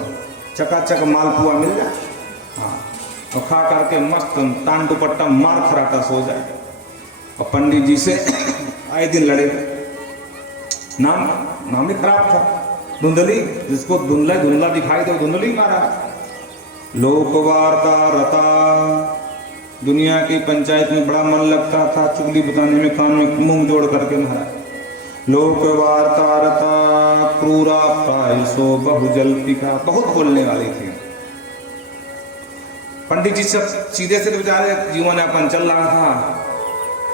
चकाचक मालपुआ मिल जाए हाँ, और खा करके मस्त तान दुपट्टा मार खराटा सो जाए। और पंडित जी से आए दिन लड़े। नाम भी खराब था, धुंधली, जिसको धुंधला दिखाई तो धुंधली मारा। लोक वार्ता रता, दुनिया की पंचायत में बड़ा मन लगता था, चुगली बताने में कान में मुंह जोड़ करके मारा। लोक वार्ता रता क्रूरा प्रायसो बहुजल्पिका, बहुत बोलने वाली थी। पंडित जी सब सीधे से बेचारे जीवन यापन चल रहा था,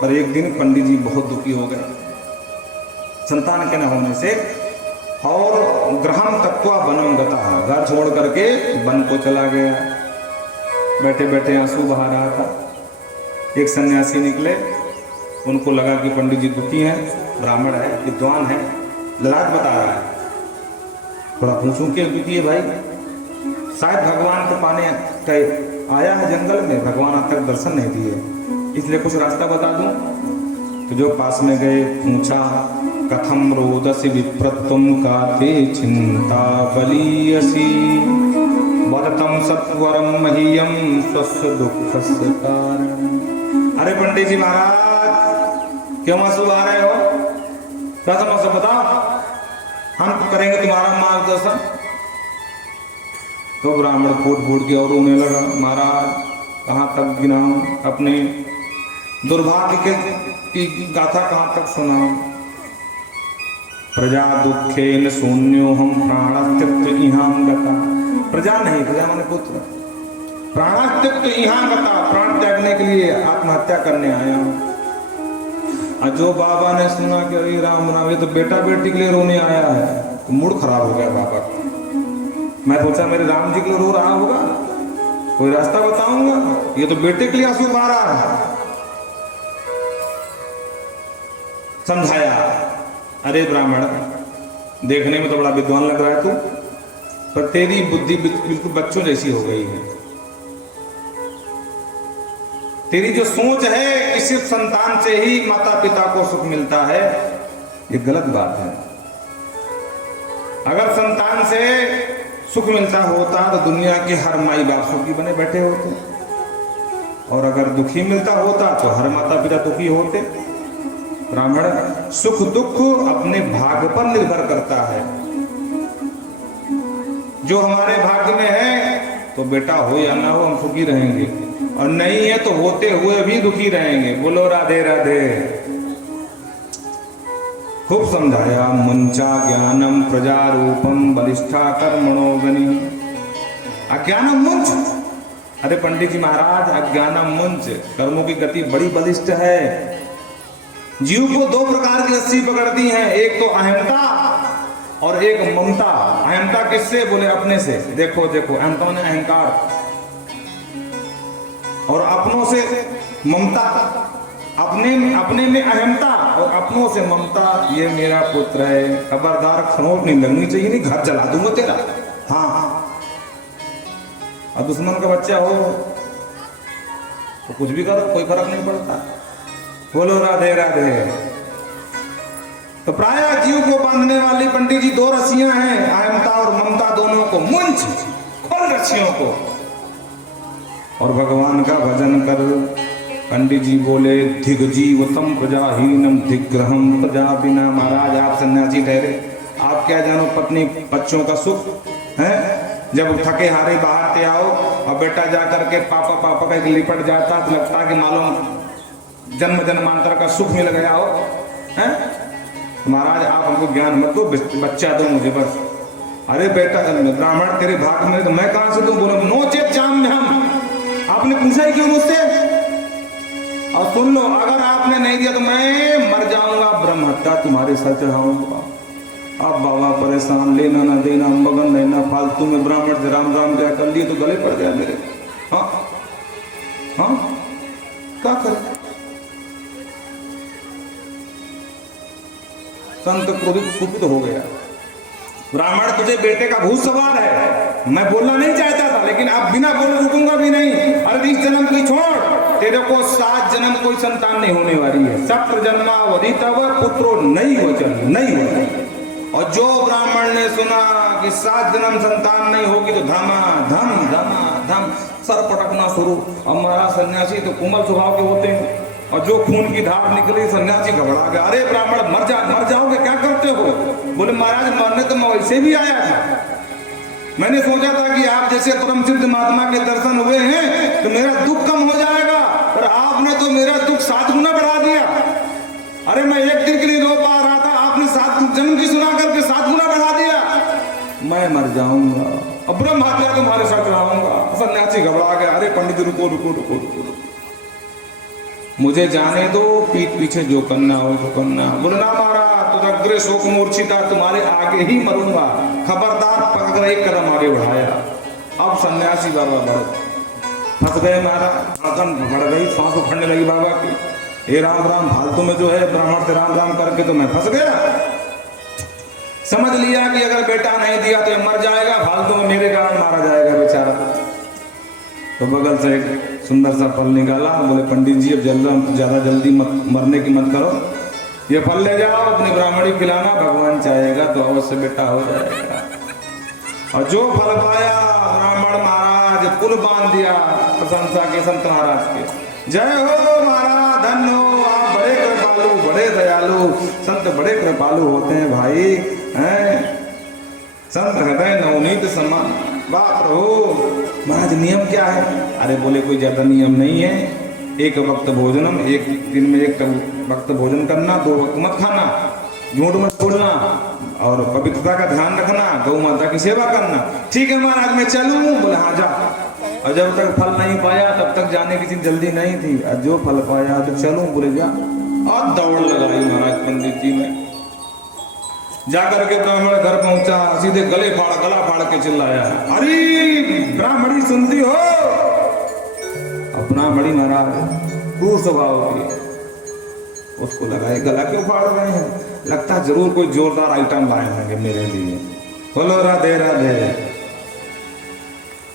पर एक दिन पंडित जी बहुत दुखी हो गए संतान के न होने से, और ग्रहम तत्वा वनम गता, घर छोड़ करके वन को चला गया। बैठे बैठे आंसू बहा रहा था। एक सन्यासी निकले, उनको लगा कि पंडित जी दुखी हैं, ब्राह्मण है, विद्वान है, ललाट बता रहा है। थोड़ा पूछूं क्यों दुखी है भाई? शायद भगवान को पाने आया है जंगल में, भगवान आज तक दर्शन नहीं दिए, इसलिए कुछ रास्ता बता दूं। तो जो पास में गए पूछा, कथम रोदसी विप्रत्वम काते चिंता बलीयसी वदतम सत्वरम मह्यम स्वस्य दुःखस्य कारणम्। अरे पंडित जी महाराज क्यों आंसू आ रहे हो? क्या समस्या बताओ, हम करेंगे तुम्हारा मार्गदर्शन। तो ब्राह्मण फूट फूट के और रोने लगा, महाराज कहाँ तक गिनाऊं अपने दुर्भाग्य की गाथा, कहाँ तक सुनाऊं? प्रजा दुखेन शून्यो हम प्राणस्त्यक्त्वा इहां गता। प्रजा नहीं, प्रजा माने पुत्र, प्राणस्त्यक्त्वा इहां गता, प्राण त्यागने के लिए आत्महत्या करने आया हूं। और जो बाबा ने सुना कि अरे राम राम, ये तो बेटा बेटी के लिए रोने आया है, तो मूड खराब हो गया बाबा का। मैं सोचा मेरे राम जी के लिए रो रहा होगा, कोई रास्ता बताऊंगा, ये तो बेटे के लिए आंसू बहा रहा है। समझाया, अरे ब्राह्मण देखने में तो बड़ा विद्वान लग रहा है तू, पर तेरी बुद्धि बिल्कुल बच्चों जैसी हो गई है। तेरी जो सोच है कि सिर्फ संतान से ही माता पिता को सुख मिलता है, ये गलत बात है। अगर संतान से सुख मिलता होता तो दुनिया के हर माई बाप सुखी बने बैठे होते, और अगर दुखी मिलता होता तो हर माता पिता दुखी होते। ब्राह्मण, सुख दुख अपने भाग्य पर निर्भर करता है। जो हमारे भाग्य में है तो बेटा हो या ना हो हम सुखी रहेंगे, और नहीं है तो होते हुए भी दुखी रहेंगे। बोलो राधे राधे। खूब समझाया, मुंचा ज्ञानम प्रजारूपम बलिष्ठा कर्मणो गनि। अज्ञानम मुंच, अरे पंडित जी महाराज अज्ञानम मुंच, कर्मों की गति बड़ी बलिष्ठ है। जीव को दो प्रकार की रस्सी पकड़ती है, एक तो अहमता और एक ममता। अहमता किससे? बोले अपने से। देखो देखो, अहमता ने अहंकार, और अपनों से ममता। अपने में अहमता और अपनों से ममता। ये मेरा पुत्र है, खबरदार खरोंच नहीं लगनी चाहिए, नहीं घर जला दूंगा तेरा। हाँ, और दुश्मन का बच्चा हो तो कुछ भी करो, कोई फर्क नहीं पड़ता। बोलो राधे राधे। तो प्राय जीव को बांधने वाली पंडित जी दो रस्सियां हैं, अहमता और ममता, दोनों को मुंच, खोल रस्सियों को, और भगवान का भजन कर। पंडित जी बोले, दिग्जीवतम प्रजाहीनम दिग्रहम प्रजा बिना। महाराज आप सन्यासी ठहरे, आप क्या जानो पत्नी बच्चों का सुख है? जब थके हारे बाहर से आओ और बेटा जा करके पापा पापा का लिपट जाता तो लगता कि मालूम जन्म जन्मांतर का सुख मिल गया हो, हैं? महाराज आप हमको ज्ञान मत दो, बच्चा दो मुझे बस। अरे बेटा ब्राह्मण तेरे भाग में, तो मैं कहां से दूं? बोलो नो चेत जाम में हम। आपने पूछा ही क्यों मुझसे? और सुन लो, अगर आपने नहीं दिया तो मैं मर जाऊंगा, ब्रह्म हत्या तुम्हारे सर चढ़ाऊंगा। अब बाबा परेशान, लेना ना देना, मगन रहना फालतू में। ब्राह्मण से राम राम क्या कर लिए तो गले पड़ गया मेरे। हाँ हाँ, क्या करें? संत क्रोधित कुपित हो गया। ब्राह्मण तुझे बेटे का भूत सवार है, मैं बोलना नहीं चाहता था, लेकिन अब बिना बोले रुकूंगा भी नहीं। अरे इस जन्म की छोड़, तेरे को 7 जन्म कोई संतान नहीं होने वाली है। सप्त जन्मावधि तब पुत्रो नहीं वचन नहीं हो। और जो ब्राह्मण ने सुना कि 7 जन्म संतान नहीं होगी तो धमा धम धमा धम सर पटकना शुरू। अब महाराज सन्यासी तो कोमल स्वभाव के होते हैं, और जो खून की धार निकली सन्यासी घबरा गया। अरे ब्राह्मण मर जाओगे, क्या करते हो? बोले महाराज मरने तो मैं वैसे भी आया था, मैंने सोचा था कि आप जैसे परम सिद्ध महात्मा के दर्शन हुए हैं तो मेरा दुख कम हो जाएगा, पर आपने तो मेरा दुख 7 गुना बढ़ा दिया। अरे मैं एक दिन के लिए रो पा रहा था, आपने 7 जन्म की सुना करके 7 गुना बढ़ा दिया। मैं मर जाऊंगा, अब ब्रह्म हत्या तुम्हारे साथ रहूंगा। सन्यासी घबरा गया। अरे पंडित रुको रुको रुको रुको, मुझे जाने दो, पीठ पीछे जो करना हो तो करना। बोले ना महाराज, तो अग्रे शोक मूर्छिता, तुम्हारे आगे ही मरूंगा, खबरदार। अगर एक कदम आगे बढ़ाया। अब सन्यासी बाबा बढ़ फंस गए महाराज, बढ़ गई, सांस उखड़ने लगी बाबा की। ये राम राम फालतू में जो है ब्राह्मण से राम राम करके तो मैं फंस गया। समझ लिया कि अगर बेटा नहीं दिया तो ये मर जाएगा, फालतू में मेरे कारण मारा जाएगा बेचारा। तो बगल से एक सुंदर सा फल निकाला, बोले पंडित जी अब ज्यादा जल्दी मरने की मत करो, ये फल ले जाओ अपनी ब्राह्मणी खिलाना, भगवान चाहेगा तो अवश्य बेटा हो जाएगा। और जो फल पाया ब्राह्मण महाराज पुल बांध दिया, प्रशंसा के संत महाराज के। जय हो महाराज, धन्य हो आप, बड़े कृपालु बड़े दयालु, संत बड़े कृपालु होते हैं भाई, हैं संत हृदय नवनीत समान। वाह प्रभु। महाराज नियम क्या है? अरे बोले कोई ज्यादा नियम नहीं है, एक वक्त भोजनम, एक दिन में एक वक्त भोजन करना, 2 वक्त मत खाना, झूठ मत बोलना और पवित्रता का ध्यान रखना, गौ माता की सेवा करना। ठीक है महाराज मैं चलूं? बोले हाँ जा। और जब तक फल नहीं पाया तब तक जाने की जल्दी नहीं थी, और जो फल पाया तो चलूं? बोले जा। और दौड़ लगाई महाराज पंडित जी ने। जाकर के ब्राह्मण घर पहुंचा, सीधे गला फाड़ के चिल्लाया, अरे ब्राह्मणी सुनती हो? अपना बड़ी महाराज क्रूर स्वभाव की, उसको लगाए गला क्यों फाड़ रहे हैं? लगता जरूर कोई जोरदार आइटम लाए होंगे मेरे लिए। बोलो राधे राधे।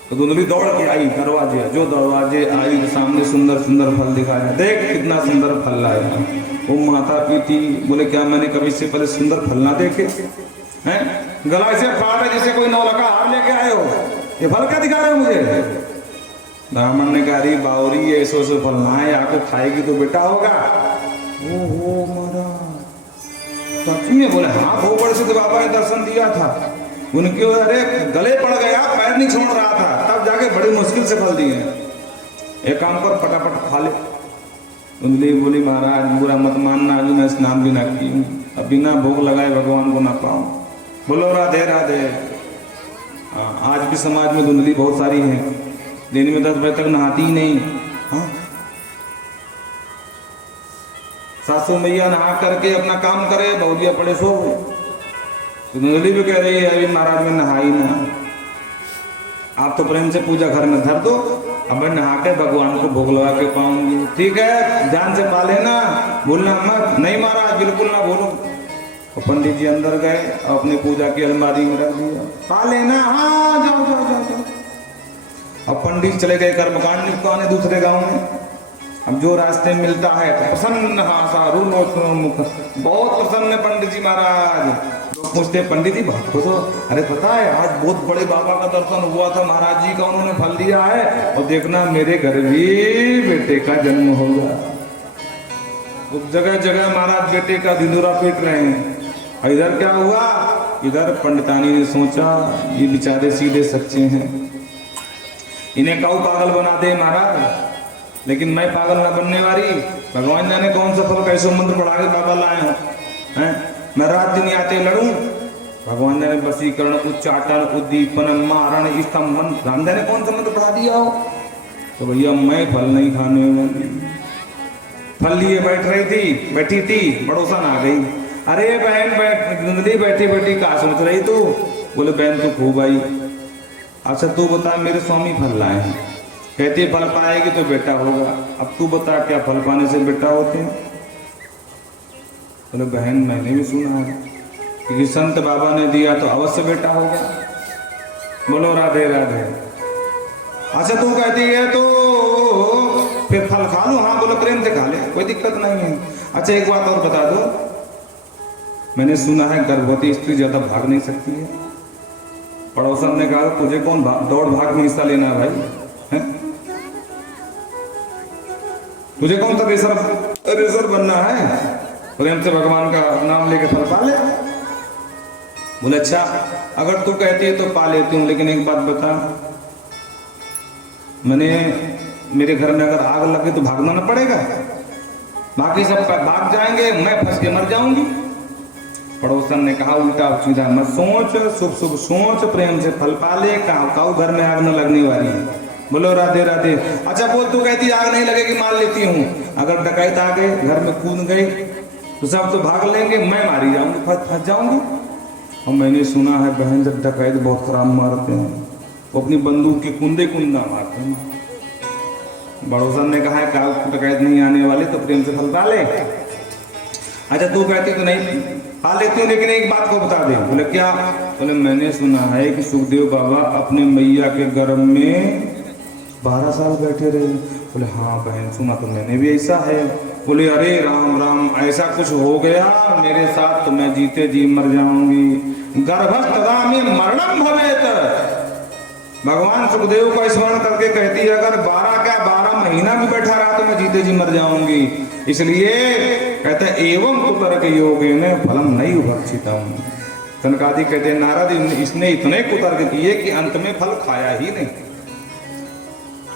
तो धुंधली दौड़ के आई दरवाजे, जो दरवाजे आई तो सामने सुंदर सुंदर फल दिखाया, देख कितना सुंदर फल लाया। वो माता पीती, बोले क्या मैंने कभी इससे पहले सुंदर फल ना देखे हैं? गला ऐसे फाड़ा जैसे कोई नौलखा हार लेके आए हो, ये फल क्या दिखा रहे हो मुझे? ब्राह्मण ने कहा अरे बावरी ये ऐसे फल ना है, आपको खाएगी तो बेटा होगा। ओहो महाराज सच में? बोले हाँ वो बड़े से बाबा ने दर्शन दिया था उनके, अरे गले पड़ गया, पैर नहीं छोड़ रहा था, तब जाके बड़ी मुश्किल से फल दिए। एक काम कर फटाफट खा ले। कुंडली बोली महाराज बुरा मत मानना, अभी मैं स्नान भी ना की हूँ, अब बिना भोग लगाए भगवान को ना पाऊँ। बोलो राधे राधे। आज भी समाज में धुंधली बहुत सारी है, दिन में 10 बजे तक नहाती ही नहीं। हाँ सासू मैया नहा करके अपना काम करे, बहुरिया पड़े सो। तो धुंधली भी कह रही है अभी महाराज में नहाई ना, आप तो प्रेम से पूजा घर में धर दो, अब मैं नहा के भगवान को भोग लगा के पाऊंगी। ठीक है ध्यान से पा लेना, भूलना मत। नहीं महाराज बिल्कुल ना भूलो। तो पंडित जी अंदर गए, अपनी पूजा की अलमारी में रख दिया, पा लेना। हाँ जाओ जाओ जाओ जाओ। अब पंडित चले गए कर्मकांड निपटाने दूसरे गांव में। अब जो रास्ते में मिलता है तो प्रसन्न हासा मुख, बहुत प्रसन्न है पंडित जी महाराज। पूछते पंडित जी बहुत खुश हो? अरे पता है आज बहुत बड़े बाबा का दर्शन हुआ था, महाराज जी का उन्होंने फल दिया है, और देखना मेरे घर भी बेटे का जन्म होगा। जगह जगह महाराज बेटे का धिंदुरा पीट रहे हैं। इधर क्या हुआ? इधर पंडितानी ने सोचा ये बेचारे सीधे सच्चे हैं, इन्हें काऊ पागल बना दे महाराज, लेकिन मैं पागल ना बनने वाली। भगवान जाने कौन सा फल कैसे मंत्र पढ़ा के बाबा लाए हो, मैं रात दिन आते लड़ूं। भगवान ने वसीकरण उच्चाटन उद्दीपन मारण स्तंभन राम ने कौन सा मंत्र पढ़ा दिया हो? तो भैया मैं फल नहीं खाने वाली। फल लिए बैठी थी, पड़ोसन आ गई। अरे बहन बैठी बैठी कहा सोच रही तू? बोले बहन तो खूब आई। अच्छा तू बता मेरे स्वामी फल लाए हैं, कहती फल पाएगी तो बेटा होगा, अब तू बता क्या फल पाने से बेटा होते हैं? बोले बहन मैंने भी सुना है कि संत बाबा ने दिया तो अवश्य बेटा होगा। बोलो राधे राधे। अच्छा तू कहती है तो फिर फल खा लो? हाँ बोलो प्रेम से खा ले, कोई दिक्कत नहीं है। अच्छा एक बात और बता दो, मैंने सुना है गर्भवती स्त्री ज्यादा भाग नहीं सकती है। पड़ोसन ने कहा तुझे कौन दौड़ भाग में हिस्सा लेना है भाई, है? तुझे कौन सा रेसर बनना है? प्रेम से भगवान का नाम लेके फल पा ले। बोले अच्छा अगर तू कहती है तो पा लेती हूँ, लेकिन एक बात बता, मेरे घर में अगर आग लगे तो भागना ना पड़ेगा? बाकी सब भाग जाएंगे, मैं फंस के मर जाऊंगी। पड़ोसन ने कहा उल्टा सीधा मत सोच, शुभ शुभ सोच, प्रेम से फल पा ले, काऊ घर में आग न लगने वाली है। बोलो राधे राधे। अच्छा बोल तू कहती आग नहीं लगेगी, मान लेती हूँ, अगर डकैत आ गए घर में कूद गए तो सब तो भाग लेंगे, मैं मारी जाऊंगी, फंस जाऊंगी। और मैंने सुना है बहन जब डकैत बहुत खराब मारते हैं, वो अपनी बंदूक के कुंदे कुंदा मारते हैं। बड़ोसन ने कहा काल डकैत नहीं आने वाली तो प्रेम से फल पा ले। अच्छा तू कहती तो नहीं पा लेती हूँ, लेकिन एक बात को बता दे। बोले क्या? बोले मैंने सुना है कि सुखदेव बाबा अपने मैया के गर्भ में 12 साल बैठे रहे। बोले हाँ बहन सुना तो मैंने भी ऐसा है। बोले अरे राम राम, ऐसा कुछ हो गया मेरे साथ तो मैं जीते जी मर जाऊंगी। गर्भस्तदा में मरणम भवेत। भगवान सुखदेव को स्मरण करके कहती है अगर 12 महीना भी बैठा रहा तो मैं जीते जी मर जाऊंगी। इसलिए कहते हैं एवं कुतर्क योगेन फलम नहीं उभक्षिता हूं। सनकादि कहते हैं नारद इसने इतने कुतर्क किए कि अंत में फल खाया ही नहीं।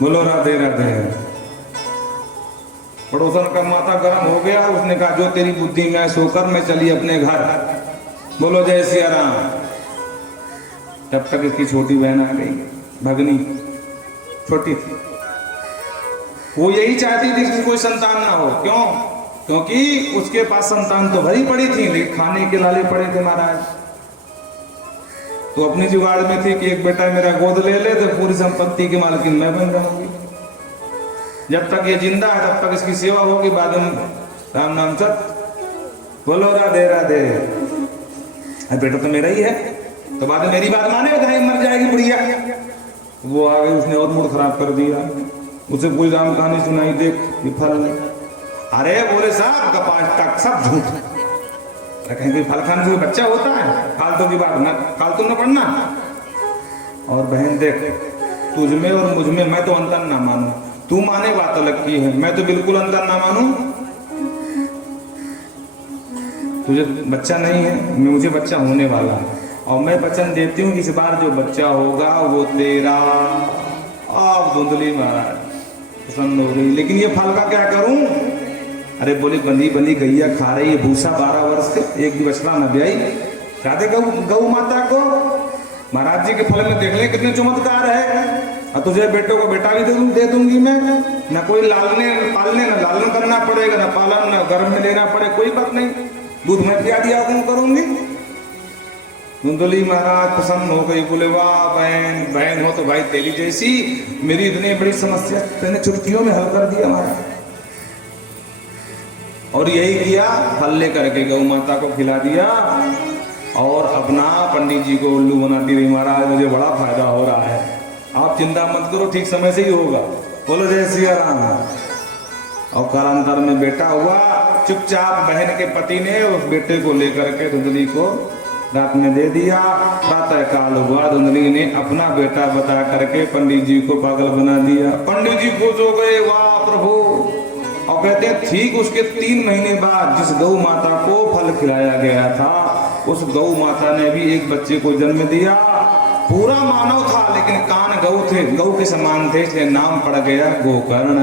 बोलो राधे राधे। पड़ोसन का माथा गर्म हो गया, उसने कहा जो तेरी बुद्धि में सोकर मैं चली अपने घर। बोलो जय सिया राम। तब तक इसकी छोटी बहन आ गई, भगनी छोटी थी। वो यही चाहती थी कि कोई संतान ना हो। क्यों? क्योंकि उसके पास संतान तो भरी पड़ी थी, लेकिन खाने के लाले पड़े थे महाराज। तो अपनी जुगाड़ में थी कि एक बेटा मेरा गोद ले ले तो पूरी संपत्ति की मालकिन मैं बन जाऊंगी। जब तक ये जिंदा है तब तक इसकी सेवा होगी, बाद में राम नाम सत। बोलो राधे राधे। बेटा तो मेरा ही है तो बाद में मेरी बात माने बताए मर जाएगी बुढ़िया। वो आ गई, उसने और मूड खराब कर दिया। उसे कोई राम कहानी सुनाई, देख ये फल। अरे बोले साहब कपास तक सब झूठ। कहीं फल खाने से बच्चा होता है? फालतू की बात ना, फालतू न पढ़ना। और बहन देख तुझ में और मुझ में मैं तो अंतर ना मानू, तू माने बात अलग की है, मैं तो बिल्कुल अंतर ना मानू। तुझे बच्चा नहीं है, मुझे बच्चा होने वाला है और मैं वचन देती हूँ इस बार जो बच्चा होगा वो तेरा। आप धुंधली महाराज प्रसन्न हो गई। लेकिन ये फल का क्या करूं? अरे बोले बंदी बंदी गैया खा रही है भूसा 12 वर्ष से, एक भी बछड़ा न ब्याई। क्या दे गौ माता को? महाराज जी के फल में देख ले कितने चमत्कार है। और तुझे बेटों को बेटा भी दे दूंगी मैं। ना कोई लालने पालने ना लालन करना पड़ेगा, ना पालन ना गर्भ में लेना पड़े, कोई बात नहीं। दूध में पिया दिया करूंगी। धुंधली महाराज प्रसन्न हो गई। बोले वाह बहन, बहन हो तो भाई तेरी जैसी। मेरी इतनी बड़ी समस्या तेने चुटकियों में हल कर दिया महाराज। और यही किया, फल लेकर के गौ माता को खिला दिया और अपना पंडित जी को उल्लू बनाती रही। महाराज मुझे बड़ा फायदा हो रहा है, आप चिंता मत करो, ठीक समय से ही होगा। बोलो जय सिया राम। और कालांतर में बेटा हुआ। चुपचाप बहन के पति ने उस बेटे को लेकर के धुंधली को रात में दे दिया। प्रातः काल हुआ, धुंधली ने अपना बेटा बता करके पंडित जी को पागल बना दिया। पंडित जी खुश हो गए, वाह प्रभु। और कहते हैं ठीक उसके 3 महीने बाद जिस गौ माता को फल खिलाया गया था उस गौ माता ने भी एक बच्चे को जन्म दिया। पूरा मानव था लेकिन कान गौ थे, गौ के समान थे, इसलिए नाम पड़ गया गोकर्ण।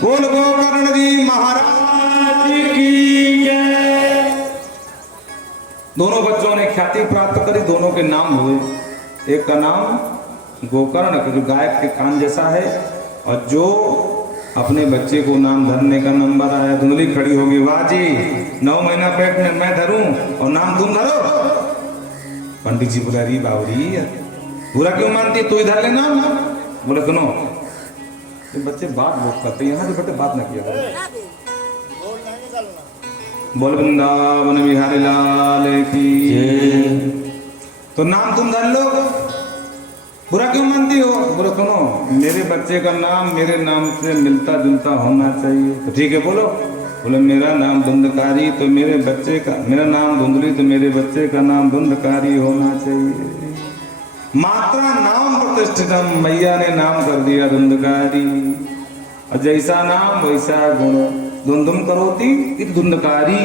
बोल गोकर्ण जी महाराज की जय। दोनों बच्चों ने ख्याति प्राप्त करी, दोनों के नाम हुए। एक का नाम गोकर्ण जो गाय के कान जैसा है, और जो अपने बच्चे को नाम धरने का नंबर आया। धुंधली खड़ी होगी, वाह जी 9 महीना पेट में मैं धरूं और नाम तुम धरो। पंडित जी बोला री बावरी पूरा क्यों मानती है, तू इधर ले नाम। बोले सुनो बच्चे बात बहुत करते हैं, यहाँ से बेटे बात ना किया करो। बोल वृंदावन बिहारी लाल की। तो नाम तुम धर लो, बुरा क्यों मानती हो? बोलो सुनो मेरे बच्चे का नाम मेरे नाम से मिलता जुलता होना चाहिए। तो ठीक है बोलो। बोले मेरा नाम धुंधकारी तो मेरे बच्चे का, मेरा नाम धुंधली तो मेरे बच्चे का नाम धुंधकारी होना चाहिए। मात्रा नाम प्रतिष्ठितम, मैया ने नाम कर दिया धुंधकारी। और जैसा नाम वैसा गुण। धुंधुम करोती धुंधकारी,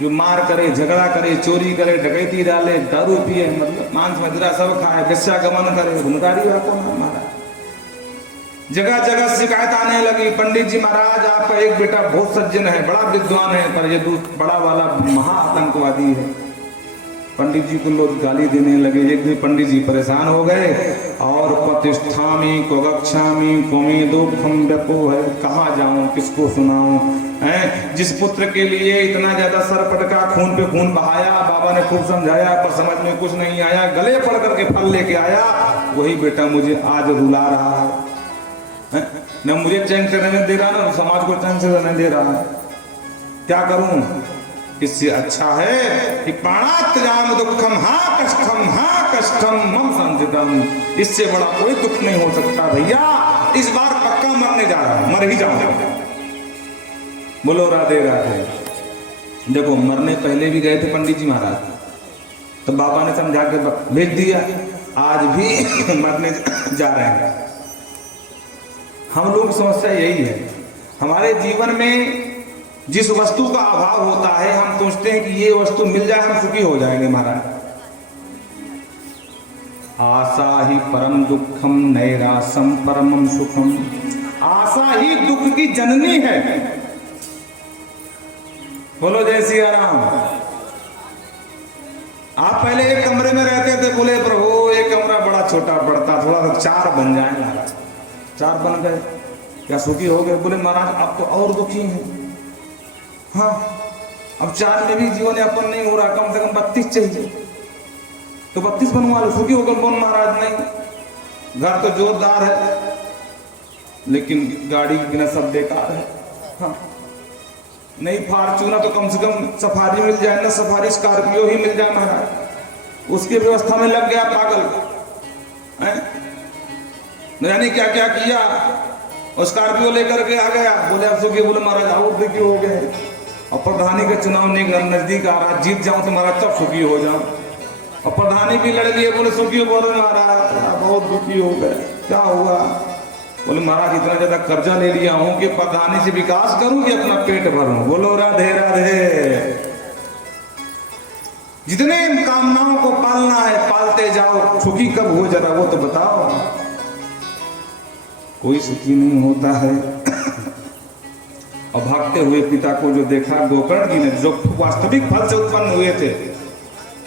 जो मार करे, झगड़ा करे, चोरी करे, डकैती डाले, दारू पिए, मतलब मांस मदिरा सब खाए, वेश्यागमन करे, धुंधकारी आपको नाम मारा। जगह जगह शिकायत आने लगी, पंडित जी महाराज आपका एक बेटा बहुत सज्जन है, बड़ा विद्वान है, पर ये बड़ा वाला महाआतंकवादी है। पंडित जी को लोग गाली देने लगे। एक दिन पंडित जी परेशान हो गए और प्रतिष्ठामी को गच्छामी कोमे दुखम व्यपो है, कहाँ जाऊं किसको सुनाऊं। जिस पुत्र के लिए इतना ज्यादा सर पटका, खून पे खून बहाया, बाबा ने खूब समझाया पर समझ में कुछ नहीं आया, गले पड़ करके फल लेके आया, वही बेटा मुझे आज रुला रहा है। न मुझे चैन से रहने दे रहा ना समाज को चैन से रहने दे रहा है। क्या करूं? इससे अच्छा है कि प्राणात्याग दुखम हा कष्टम मम संजितम। इससे बड़ा कोई दुख नहीं हो सकता भैया। इस बार पक्का मरने जा रहा हूं, मर ही जाऊंगा। बोलो राधे राधे। देखो मरने पहले भी गए थे पंडित जी महाराज, तो बाबा ने समझा के भेज दिया। आज भी मरने जा रहे हैं। हम लोग की समस्या यही है, हमारे जीवन में जिस वस्तु का अभाव होता है हम सोचते हैं कि ये वस्तु मिल जाए हम सुखी हो जाएंगे महाराज। आशा ही परम दुखम नैरासम परमम सुखम। आशा ही दुख की जननी है। बोलो जय सिया राम। आप पहले एक कमरे में रहते थे, बोले प्रभु एक कमरा बड़ा छोटा पड़ता, थोड़ा सा 4 बन जाए महाराज। 4 बन गए, क्या सुखी हो गए? बोले महाराज आप तो और दुखी हैं। हाँ, अब 4 में भी जीवन यापन नहीं हो रहा, कम से कम 32 चाहिए, तो 32 बनवा लो, सुखी होकर। बोल महाराज नहीं, घर तो जोरदार है लेकिन गाड़ी के बिना सब बेकार है। हाँ, नहीं फॉर्च्यूनर तो कम से कम सफारी मिल जाए ना, सफारी स्कॉर्पियो ही मिल जाए महाराज। उसकी व्यवस्था में लग गया पागल है, न जाने क्या क्या किया, और स्कॉर्पियो लेकर के आ गया। बोले अब सुखी? बोले महाराज और दुखी हो गए। और प्रधानी का चुनाव नजदीक आ रहा, जीत जाऊं तो महाराज तब सुखी हो जाऊं। और प्रधानी भी लड़ लिए, बोले सुखी हो? बोले महाराज बहुत दुखी हो गए। क्या हुआ? बोले महाराज इतना ज्यादा कर्जा ले लिया हूं कि प्रधानी से विकास करूं कि अपना पेट भरूं। बोलो राधे राधे। जितने कामनाओं को पालना है पालते जाओ, सुखी कब हो जरा वो तो बताओ। कोई सुखी नहीं होता है। और भागते हुए पिता को जो देखा गोकर्ण जी ने, जो वास्तविक फल से उत्पन्न हुए थे,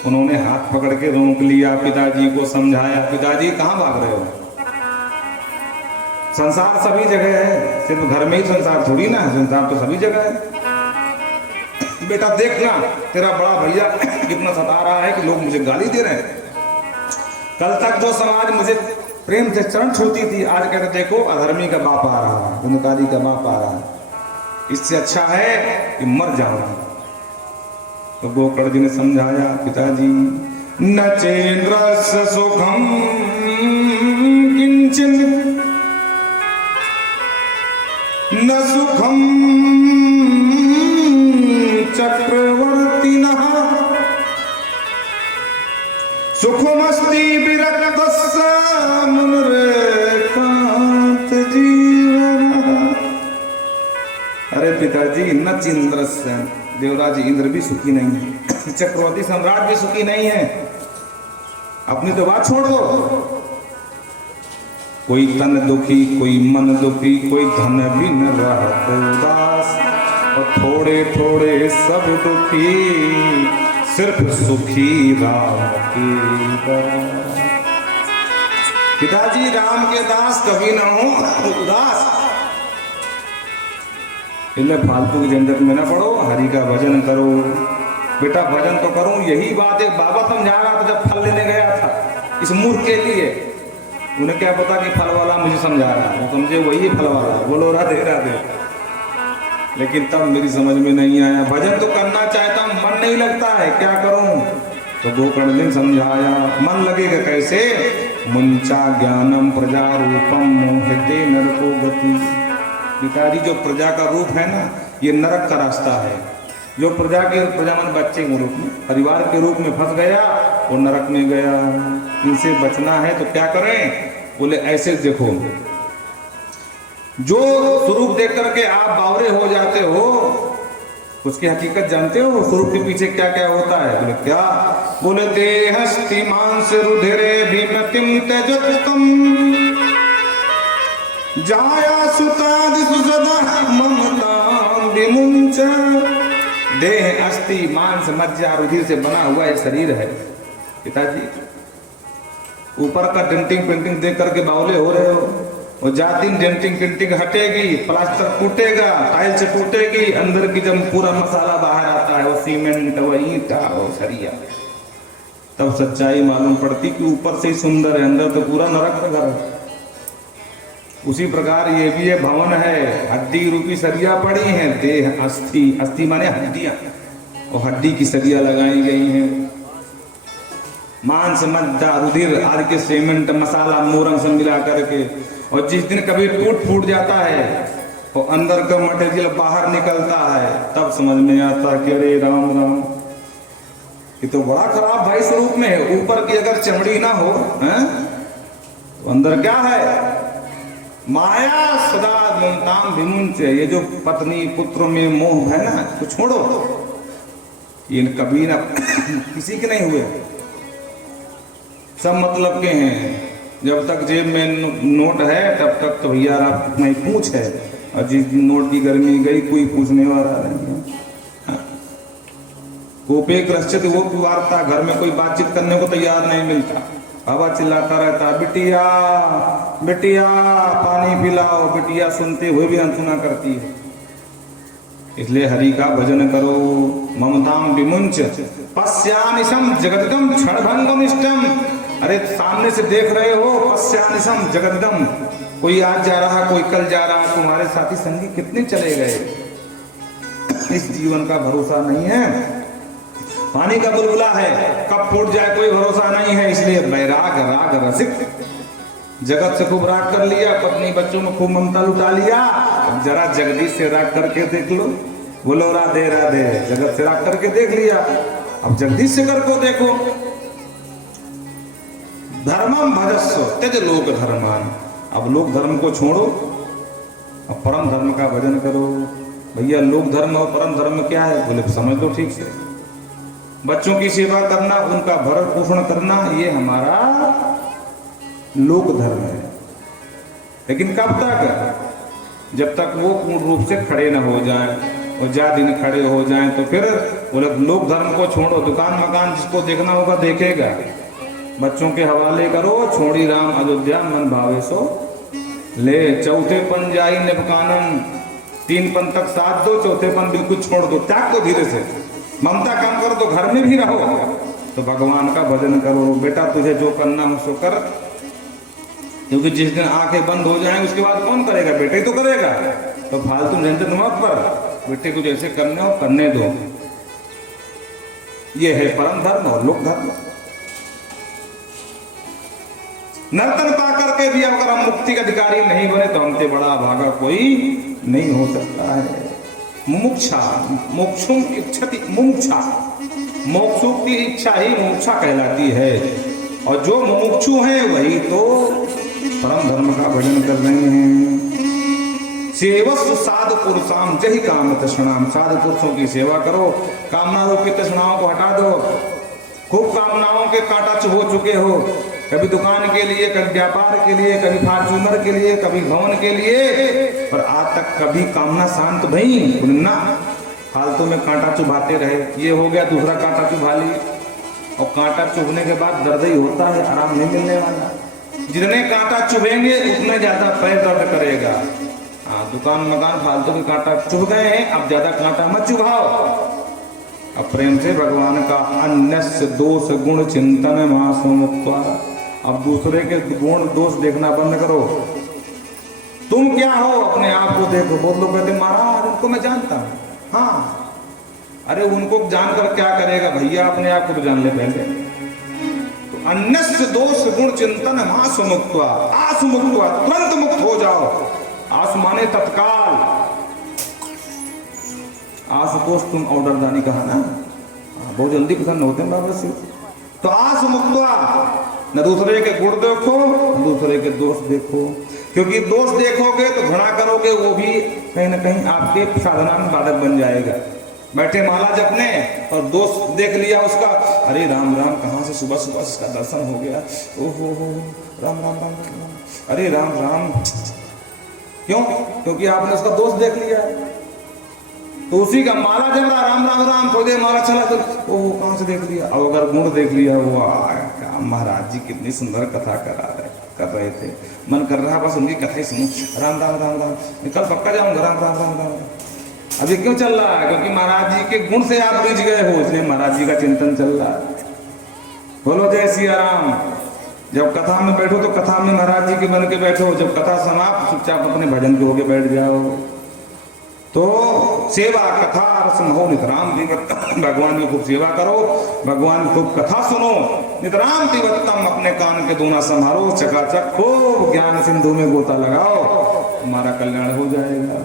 उन्होंने हाथ पकड़ के रोक लिया, पिताजी को समझाया। पिताजी कहाँ भाग रहे हो? संसार सभी जगह है, सिर्फ घर में ही संसार थोड़ी ना, संसार तो सभी जगह है। बेटा देखना तेरा बड़ा भैया कितना सता रहा है कि लोग मुझे गाली दे रहे हैं। कल तक जो समाज मुझे प्रेम से चरण छूती थी, आज कहते देखो अधर्मी का बाप आ रहा है, धुनकारी का बाप आ रहा है। इससे अच्छा है कि मर जाओ। तो गोकर्ण जी ने समझाया, पिताजी न चेन्द्रस्य सुखम किंचन न सुखम चक्रवर्तिनः सुखमस्ति विरक्तस्य मुनिरेकांत जीवनः। अरे पिताजी न चेन्द्रस्य, देवराज इंद्र भी सुखी नहीं है, चक्रवर्ती सम्राट भी सुखी नहीं है। अपनी तो बात छोड़ दो। कोई तन दुखी, कोई मन दुखी, कोई धन भी न रहत उदास, और थोड़े थोड़े सब दुखी, सिर्फ सुखी राम के दास। पिताजी राम के दास कभी न हो उदास। इसलिए फालतू की झंझट में न पड़ो, हरि का भजन करो। बेटा भजन तो करो, यही बात एक बाबा समझा रहा था जब फल लेने गया था इस मूर्ख के लिए। उन्हें क्या पता कि फल वाला मुझे समझा रहा है, वो समझे वही फल वाला। बोलो राधे राधे। लेकिन तब मेरी समझ में नहीं आया, भजन तो करना चाहता हूं, मन नहीं लगता है, क्या करूं? तो गोकर्ण ने समझाया, मन लगेगा कैसे? मुंचा ज्ञानम प्रजा रूपम मोहिते नरको गति। पिताजी जो प्रजा का रूप है ना, ये नरक का रास्ता है। जो प्रजा मन बच्चे के रूप में, परिवार के रूप में फंस गया, वो नरक में गया। इनसे बचना है तो क्या करें? बोले ऐसे देखो, जो स्वरूप देख करके आप बावरे हो जाते हो, उसकी हकीकत जानते हो? स्वरूप के पीछे क्या क्या होता है? बोले क्या? बोले देहस्ति मांस रुधिरे भीमतिम त्यजतम जाया सुतादिषु सदा ममतां विमुंच। देह अस्थि मांस मज्जा रुधिर से बना हुआ ये शरीर है। पिताजी ऊपर का डेंटिंग पेंटिंग देख करके बावले हो रहे हो, और जा दिन डेंटिंग पेंटिंग हटेगी, प्लास्टर टूटेगा, टाइल्स टूटेगी, अंदर की जब पूरा मसाला बाहर आता है, वो सीमेंट, वो ईंटा, वो सरिया, तब सच्चाई मालूम पड़ती कि ऊपर से ही सुंदर है, अंदर तो पूरा नरक का घर है। उसी प्रकार ये भी ये भवन है, हड्डी रूपी सरिया पड़ी हैं, देह अस्थि, अस्थि माने हड्डियां, और हड्डी की सरिया लगाई गई हैं। मांस मज्जा रुधिर आदि के सीमेंट मसाला मोरंग से मिला करके, और जिस दिन कभी टूट फूट जाता है और अंदर का मटेरियल बाहर निकलता है, तब समझ में आता कि अरे राम राम, ये तो बड़ा खराब भाई स्वरूप में है। ऊपर की अगर चमड़ी ना हो हैं, तो अंदर क्या है? माया सदा ममताम विमुंच। ये जो पत्नी पुत्र में मोह है ना, तो छोड़ो, ये कभी ना किसी के नहीं हुए, सब मतलब के हैं। जब तक जेब में नोट है तब तक तो भैया आप नहीं पूछ है, और जिस दिन नोट की गर्मी गई कोई पूछने वाला नहीं है। कोपे क्रश्चित वो वार्ता, घर में कोई बातचीत करने को तैयार नहीं मिलता, हवा चिल्लाता रहता, बिटिया बिटिया पानी पिलाओ, बिटिया सुनते हुए भी अनसुना करती है। इसलिए हरि का भजन करो। ममताम विमुंच पश्यानिशम जगदगम क्षणभंगम इष्टम। अरे सामने से देख रहे हो, पश्यानिशम जगदगम, कोई आज जा रहा कोई कल जा रहा, तुम्हारे साथी संगी कितने चले गए। इस जीवन का भरोसा नहीं है, पानी का बुलबुला है, कब फूट जाए कोई भरोसा नहीं है। इसलिए बैराग राग रसिक, जगत से खूब राग कर लिया, पत्नी बच्चों में खूब ममता लुटा लिया। अब जरा जगदीश से राग करके देख लो, बोलो राधे राधे। जगत से राग करके देख लिया, अब जगदीश से करके देखो। धर्मम भजस्व त्यज लोक धर्मान। अब लोक धर्म को छोड़ो, अब परम धर्म का भजन करो। भैया लोक धर्म और परम धर्म क्या है? बोले समझ लो ठीक से। बच्चों की सेवा करना, उनका भरण पोषण करना, ये हमारा लोक धर्म है। लेकिन कब तक? जब तक वो पूर्ण रूप से खड़े न हो जाएं, और ज्यादा दिन खड़े हो जाएं तो फिर बोले लोक धर्म को छोड़ो। दुकान मकान जिसको देखना होगा देखेगा, बच्चों के हवाले करो। छोड़ी राम अयोध्या मन भावे सो ले। चौथे पन जाई निपकानन, 3 पन तक साथ दो, चौथे पन बिल्कुल छोड़ दो, त्याग दो धीरे से। ममता कम करो तो घर में भी रहो, तो भगवान का भजन करो। बेटा तुझे जो करना हो सो कर, क्योंकि जिस दिन आंखें बंद हो जाएं उसके बाद कौन करेगा? बेटे ही तो करेगा। तो फालतू झंझट मत पर, बेटे को जैसे करने हो करने दो। ये है परम धर्म और लोक धर्म। नर्तन पा करके भी अगर हम मुक्ति के अधिकारी नहीं बने तो हमसे बड़ा भागा कोई नहीं हो सकता है। मुमुक्षा मोक्षुम इच्छति मुमुक्षा, मोक्षु की इच्छा ही मुमुक्षा कहलाती है। और जो मुमुक्षु हैं वही तो परम धर्म का भजन कर रहे हैं। सेवस्व साधु पुरुषाम जहि काम तृष्णाम। साधु पुरुषों की सेवा करो, कामना रूपी तृष्णाओं को हटा दो। खूब कामनाओं के कांटा चुभ चुके हो, कभी दुकान के लिए, कभी व्यापार के लिए, कभी फॉर्च्यूनर के लिए, कभी भवन के लिए, पर आज तक कभी कामना शांत भई ना। फालतू में कांटा चुभाते रहे, ये हो गया दूसरा कांटा चुभा ली, और कांटा चुभने के बाद दर्द ही होता है, आराम नहीं मिलने वाला। जितने कांटा चुभेंगे उतने ज्यादा पैर दर्द करेगा। हाँ, दुकान मकान फालतू के कांटा चुभ गए हैं, अब ज्यादा कांटा मत चुभाओ। अब प्रेम से भगवान का अन्य दोष गुण चिंतन मासो मुक्त्वा। अब दूसरे के गुण दोष देखना बंद करो। तुम क्या हो अपने आप को देखो। बहुत लोग कहते महाराज उनको मैं जानता हूं। हाँ, अरे उनको जानकर क्या करेगा भैया, अपने आप को तो जान ले पहले। तो अन्य दोष गुण चिंतन मासु मुक्त्वा, आसु मुक्त्वा, तुरंत मुक्त हो जाओ। आसु माने तत्काल। आशुतोष तुम ऑर्डर दानी कहा ना, बहुत जल्दी प्रसन्न होते हैं बाबा से। तो आसु मुक्त्वा, न दूसरे के गुण देखो, न दूसरे के दोष देखो। क्योंकि दोष देखोगे तो घृणा करोगे, वो भी कहीं ना कहीं आपके साधना में बाधक बन जाएगा। बैठे माला जपने और दोस्त देख लिया उसका, अरे राम राम, कहाँ से सुबह सुबह इसका दर्शन हो गया, ओहो हो राम राम राम राम, अरे राम राम। क्यों? क्योंकि आपने उसका दोस्त देख लिया। तो उसी का माला जब रहा राम राम राम, थोड़ी देर माला चला तो ओहो कहाँ से देख लिया। अब अगर गुण देख लिया, वाह महाराज जी कितनी सुंदर कथा कर रहे थे, मन कर रहा बस उनकी कथा ही सुनो, राम राम राम राम, कल पक्का जाऊंगा, राम राम राम राम। अभी क्यों चल रहा है? क्योंकि महाराज जी के गुण से आप रिझ गए हो, इसलिए महाराज जी का चिंतन चल रहा है। बोलो जय सिया राम। जब कथा में बैठो तो कथा में महाराज जी के बन के बैठो, जब कथा समाप्त चुपचाप अपने भजन के होके बैठ जाओ। तो सेवा कथा रसम हो नितराम दिवत्तम, भगवान की खूब सेवा करो, भगवान की खूब कथा सुनो, नितराम दिवत्तम, अपने कान के दोना संभालो, चकाचक खूब ज्ञान सिंधु में गोता लगाओ, तुम्हारा कल्याण हो जाएगा।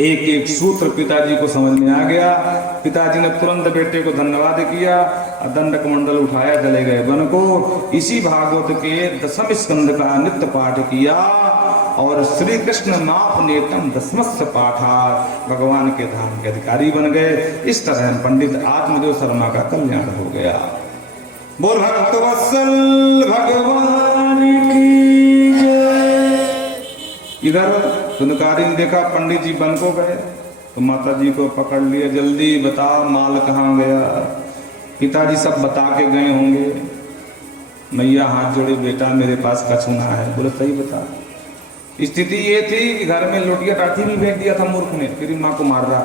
एक एक सूत्र पिताजी को समझ में आ गया। पिताजी ने तुरंत बेटे को धन्यवाद किया, दंडक मंडल उठाया, चले गए वन को। इसी भागवत के 10वें स्कंद का नित्य पाठ किया और श्री कृष्ण माप नेतम 10मस्य पाठा, भगवान के धाम के अधिकारी बन गए। इस तरह पंडित आत्मदेव शर्मा का कल्याण हो गया। बोल भक्त वत्सल भगवान की जय। इधर सुनकारी ने देखा पंडित जी बन को गए तो माता जी को पकड़ लिया, जल्दी बता माल कहाँ गया। पिताजी सब बता के गए होंगे। मैया हाथ जोड़े, बेटा मेरे पास कछुना है। बोले सही बता। स्थिति ये थी कि घर में लोटिया टाठी भी फेंक दिया था मूर्ख ने, फिर माँ को मार रहा।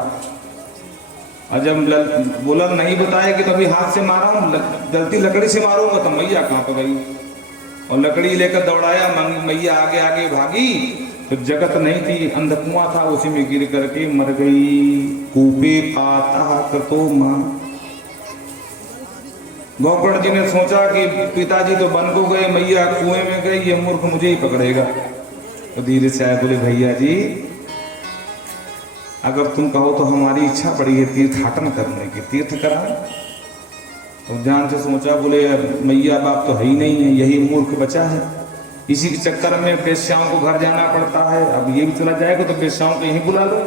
और जब बोला नहीं बताए कि तभी हाथ से मारा हूँ, जलती लकड़ी से मारूंगा, तो मैया कहाँ पे गई और लकड़ी लेकर दौड़ाया। मैया आगे आगे भागी तो जगत नहीं थी, अंधकुआं था, उसी में गिर करके मर गई। कूपे पाता कृतो मां। गोकर्ण जी ने सोचा कि पिताजी तो बन को गए, मैया कुएं में गई, ये मूर्ख मुझे ही पकड़ेगा। तो धीरे से आए, बोले भैया जी अगर तुम कहो तो हमारी इच्छा बड़ी है तीर्थाटन करने की, तीर्थ करा। तो ध्यान से सोचा, बोले मैया बाप तो है ही नहीं है, यही मूर्ख बचा है, इसी के चक्कर में बेश्याओं को घर जाना पड़ता है। अब ये भी चला जाएगा तो बेश्याओं को यहीं बुला लो,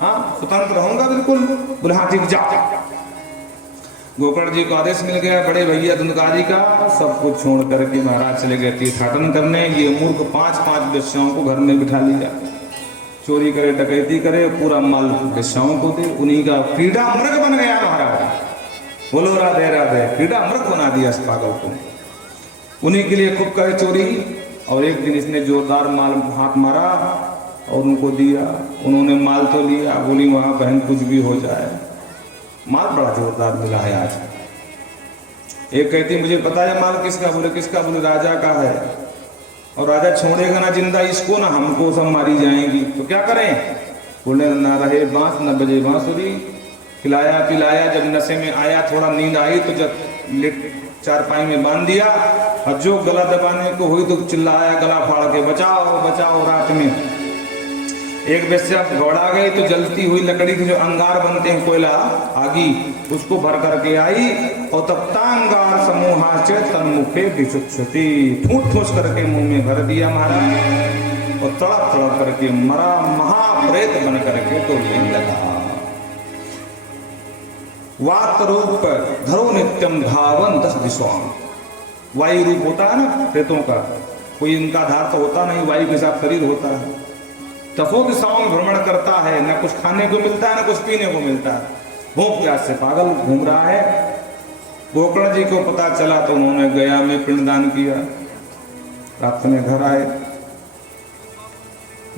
हाँ स्वतंत्र रहूंगा बिल्कुल। बोले हाँ ठीक जाओ। गोकर्ण जी को आदेश मिल गया बड़े भैया धुंधकारी का, सब कुछ छोड़ करके महाराज चले गए तीर्थाटन करने। ये मूर्ख 5-5 बेश्याओं को घर में बिठा लिया, चोरी करे डकैती करे, पूरा माल बेश्याओं को दे, उन्हीं का क्रीड़ा मृग बन गया महाराज। बोलो राधे राधे, क्रीड़ा मृग बना दिया इस पागल को। उन्हीं के लिए खूब करे चोरी। और एक दिन इसने जोरदार माल हाथ मारा और उनको दिया, उन्होंने माल तो लिया, बोली वहां बहन कुछ भी हो जाए। माल बड़ा जोरदार मिला है आज। एक कहती मुझे पता है माल किसका, बोले किसका, बोले राजा का है, और राजा छोड़ेगा ना जिंदा इसको ना हमको, सब मारी जाएंगी। तो क्या करें, बोले ना रहे बांस न बजे बांसुरी। खिलाया पिलाया, जब नशे में आया, थोड़ा नींद आई तो जब चारपाई में बांध दिया, और जो गला दबाने को हुई तो चिल्लाया गला फाड़ के, बचाओ बचाओ। रात में एक बेस्या दौड़ा गई तो जलती हुई लकड़ी के जो अंगार बनते हैं, कोयला आगी, उसको भर करके आई और तब तांगार समूहा चे तन्मुखे विचुक्षति, ठूठ ठूस करके मुंह में भर दिया महाराज और तड़प तड़प करके मरा, महाप्रेत बन करके डोलने लगा। वात रूप धरो नित्यम धावन 10 दिशाओं। वायु रूप होता है ना प्रेतों का, कोई इनका आधार तो होता नहीं, वायु के साथ शरीर होता है, 10 दिशाओं में भ्रमण करता है, न कुछ खाने को मिलता है न कुछ पीने को मिलता है, भूख प्यास से पागल घूम रहा है। गोकर्ण जी को पता चला तो उन्होंने गया में पिंडदान किया। रात में घर आए,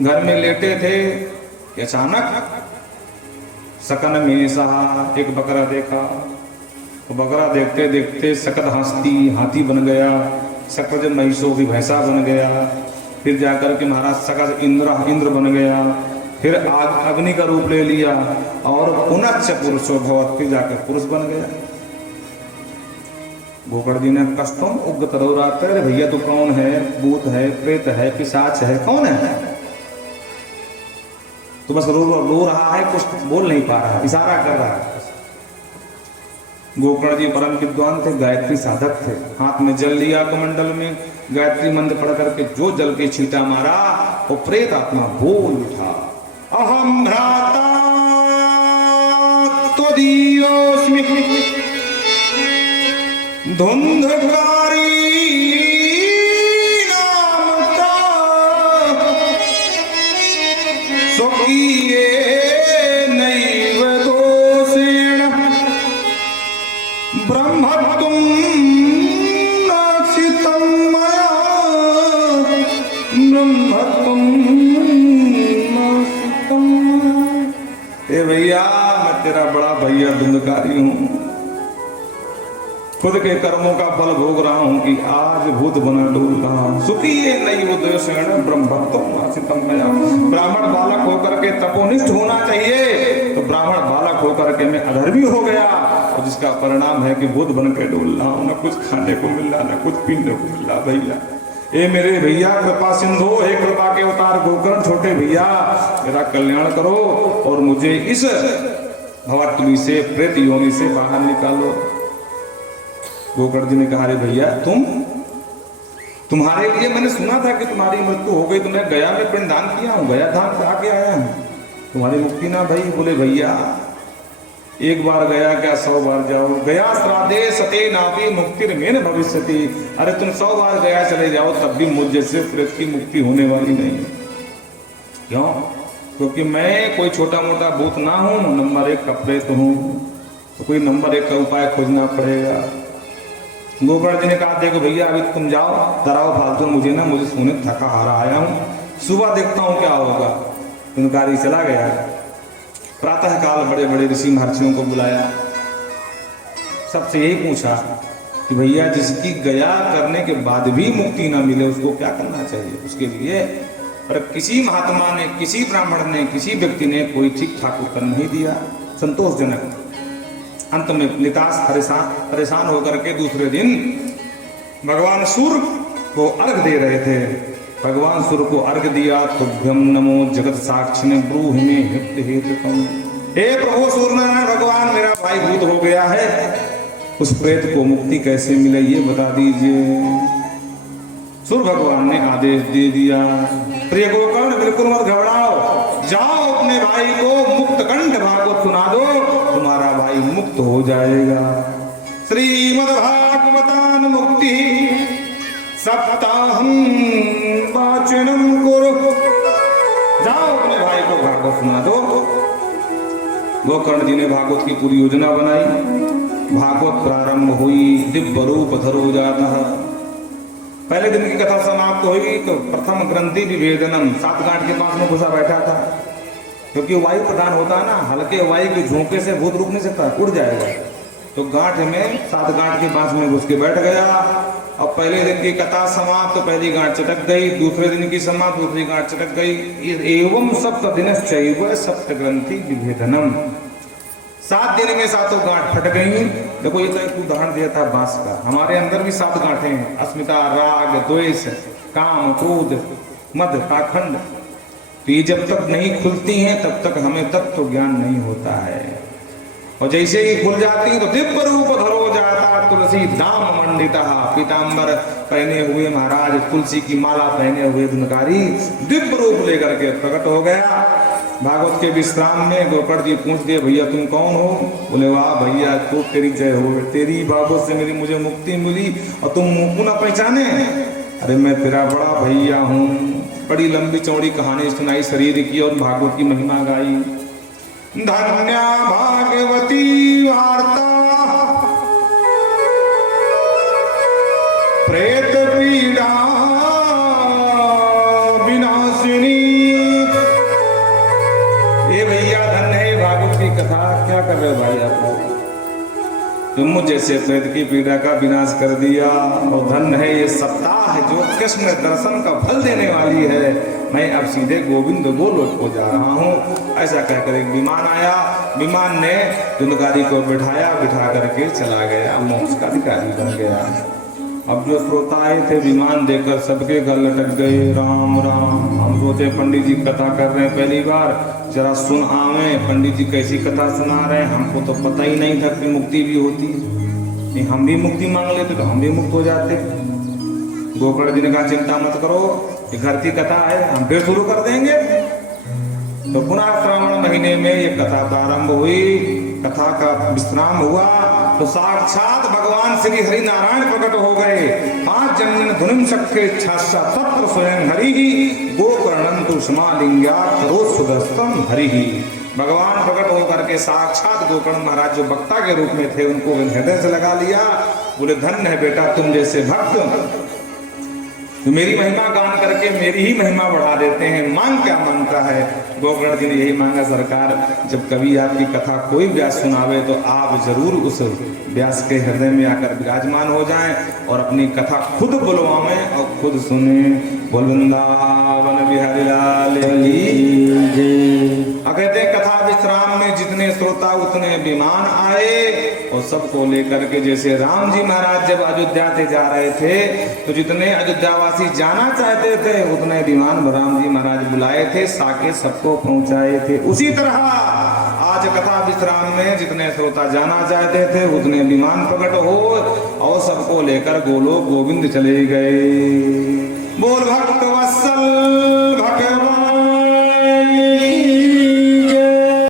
घर में लेटे थे, अचानक सकन में सहा एक बकरा देखा। तो बकरा देखते देखते सकद हाथी बन गया, सकद महिषो की भैंसा बन गया, फिर जाकर के महाराज सकद इंद्र बन गया, फिर अग्नि का रूप ले लिया और पुनश्च पुरुषो भवत, फिर जाकर पुरुष बन गया। गोकर्ण जी ने कष्टम उग्र तरोराते, अरे भैया तो कौन है, भूत है, प्रेत है, पिशाच है, कौन है? तो बस रो रहा है, कुछ बोल नहीं पा रहा, इशारा कर रहा है। गोकर्ण जी परम विद्वान थे, गायत्री साधक थे, हाथ में जल लिया कमंडल में, गायत्री मंत्र पढ़ करके जो जल के छींटा मारा वो प्रेत आत्मा बोल उठा, अहम भ्राता त्वदीयोऽस्मि धुंधकारी स्वकीये नैव दोषेण ब्रह्मत्वं नासितं मया, ब्रह्मत्वं नासितं मया। ए भैया मैं तेरा बड़ा भैया धुंधकारी हूँ, खुद के कर्मों का फल भोग रहा हूं कि आज भूत बना डूल रहा हूं। सुखी ये नहीं उद्देश्य ब्रह्म भक्तों ब्राह्मण बालक होकर के तपोनिष्ठ होना चाहिए, तो ब्राह्मण बालक होकर के मैं अधर्मी हो गया, और जिसका परिणाम है कि भूत बन के डूल रहा हूं। न कुछ खाने को मिल रहा, न कुछ पीने को मिल रहा। भैया ए मेरे भैया कृपा सिंधु, हे कृपा के अवतार गोकर्ण छोटे भैया, मेरा कल्याण करो और मुझे इस भवत्तुली से, प्रेत योनि से बाहर निकालो। गोकर्ण जी ने कहा, अरे भैया तुम्हारे लिए मैंने सुना था कि तुम्हारी मृत्यु हो गई, तो मैं गया में पिंडदान किया हूँ, गया धाम से आके आया हूँ, तुम्हारी मुक्ति ना भई। बोले भैया एक बार गया क्या 100 बार जाओ, गया श्राद्धे सते नापी मुक्ति मेन भविष्यति। अरे तुम 100 बार गया चले जाओ तब भी मुझ जैसे प्रेत की मुक्ति होने वाली नहीं। क्यों? क्योंकि मैं कोई छोटा मोटा भूत ना हूं, नंबर 1 का प्रेत हूं, तो कोई नंबर 1 का उपाय खोजना पड़ेगा। गोकर्ण जी ने कहा, देखो भैया अभी तुम जाओ, डराओ फालतू, मुझे सोने थका हारा आया हूँ, सुबह देखता हूँ क्या होगा। इनकारी चला गया। प्रातः काल बड़े बड़े ऋषि महर्षियों को बुलाया, सबसे यही पूछा कि भैया जिसकी गया करने के बाद भी मुक्ति न मिले उसको क्या करना चाहिए उसके लिए। पर किसी महात्मा ने, किसी ब्राह्मण ने, किसी व्यक्ति ने कोई ठीक ठाक उत्तर नहीं दिया, संतोषजनक। अंत में निताश परेशान होकर के दूसरे दिन भगवान सूर्य को अर्घ दे रहे थे। भगवान सूर्य को अर्घ दिया, तुभ्यम नमो जगत साक्षिणे ब्रूहि मे हित हेतुकम्। हे प्रभु सूर्यनारायण भगवान, मेरा भाई भूत हो गया है, उस प्रेत को मुक्ति कैसे मिले ये बता दीजिए। सूर्य भगवान ने आदेश दे दिया, प्रिय गोकर्ण बिल्कुल मत घबराओ, जाओ अपने भाई को मुक्त कंठ भागवत सुना दो, तुम्हारा भाई मुक्त हो जाएगा। श्रीमद्भागवतान मुक्ति सप्ताहं वाचनम कुरु, जाओ अपने भाई को भागवत सुना दो। गोकर्ण जी ने भागवत की पूरी योजना बनाई। भागवत प्रारंभ हुई, दिव्य रूप धरो जाता। पहले दिन की कथा समाप्त हुई तो प्रथम ग्रंथि विभेदनम, 7 गांठ के पास में घुसा बैठा था, क्योंकि वायु प्रदान होता है ना, हल्के वायु के झोंके से भूत रुक नहीं सकता, उड़ जाएगा। तो गांठ में 7 गांठ के पास में घुस के बैठ गया। अब पहले दिन की कथा समाप्त तो पहली गांठ चटक गई, दूसरे दिन की समाप्त दूसरी गांठ चटक गई। एवं सप्त दिनश्चैव सप्त ग्रंथि विभेदनम, 7 दिन में 7 गांठ फट गई। देखो ये तो एक उदाहरण दिया था बांस का, हमारे अंदर भी 7 गांठें हैं, अस्मिता, राग, द्वेष, काम, क्रोध, मद, पाखंड। तो ये जब तक नहीं खुलती हैं तब तक हमें तत्व ज्ञान नहीं होता है, और जैसे ही खुल जाती तो दिव्य रूप धरो जाता। तुलसी दाम मंडिता, पीतांबर पहने हुए महाराज, तुलसी की माला पहने हुए धुनकारी दिव्य रूप लेकर के प्रकट हो गया। भागवत के विश्राम में गोकर्ण जी पूछ दिए, भैया तुम कौन हो? बोले वाह भैया तो तेरी जय हो, तेरी भागवत से मुझे मुक्ति मिली और तुम मुंह न पहचाने। अरे मैं तेरा बड़ा भैया हूँ। बड़ी लंबी चौड़ी कहानी सुनाई शरीर की और भागवत की महिमा गाई। धन्या भागवती वार्ता प्रेत पीड़ा विनाशिनी। ये भैया धन्य है भागवत की कथा। क्या कर रहे हो भाई आप लोग? तुम मुझ जैसे प्रेत की पीड़ा का विनाश कर दिया, और धन्य है ये सप्ताह जो कृष्ण दर्शन का फल देने वाली है। मैं अब सीधे गोविंद गोलोक को जा रहा हूँ। ऐसा कहकर एक विमान आया, विमान ने धुंधकारी को बिठाया, बिठा करके चला गया, मोक्ष का अधिकारी बन गया। अब जो श्रोता आए थे विमान देकर सबके गल लटक गए। राम राम, हम सोचे पंडित जी कथा कर रहे हैं पहली बार, जरा सुन आवे, पंडित जी कैसी कथा सुना रहे हैं, हमको तो पता ही नहीं था कि मुक्ति भी होती है। हम भी मुक्ति मांग लेते तो हम भी मुक्त हो जाते। गोकर्ण जी ने कहा चिंता मत करो, ये घर की कथा है, हम फिर शुरू कर देंगे। तो पुनः श्रावण महीने में ये कथा प्रारंभ हुई। कथा का विश्राम हुआ तो साक्षात भगवान श्री हरि नारायण प्रकट हो गए। 5 जन्म धुनिम शक्य इच्छा तत्र स्वयं हरि गोकर्णंतु समालिंग्यात् रोत्सुदस्तम हरि। भगवान प्रकट होकर के साक्षात गोकर्ण महाराज जो वक्ता के रूप में थे उनको हृदय से लगा लिया। बोले धन्य है बेटा तुम जैसे भक्त मेरी महिमा गान करके मेरी ही महिमा बढ़ा देते हैं। मांग क्या मांगता है? गोकर्ण जी ने यही मांगा, सरकार जब कभी आपकी कथा कोई व्यास सुनावे तो आप जरूर उस व्यास के हृदय में आकर विराजमान हो जाएं और अपनी कथा खुद बुलवाएं और खुद सुने। बोल वृंदावन बिहारी लाल की। कहते हैं कथा विश्राम में जितने श्रोता उतने विमान आए और सबको लेकर के, जैसे राम जी महाराज जब अयोध्या से जा रहे थे तो जितने अयोध्यावासी जाना चाहते थे उतने विमान राम जी महाराज बुलाए थे, साके सबको पहुंचाए थे। उसी तरह आज कथा विश्राम में जितने श्रोता जाना चाहते थे उतने विमान प्रकट हो और सबको लेकर गोलोक गोविंद चले गए। बोल भक्त वत्सल भगवान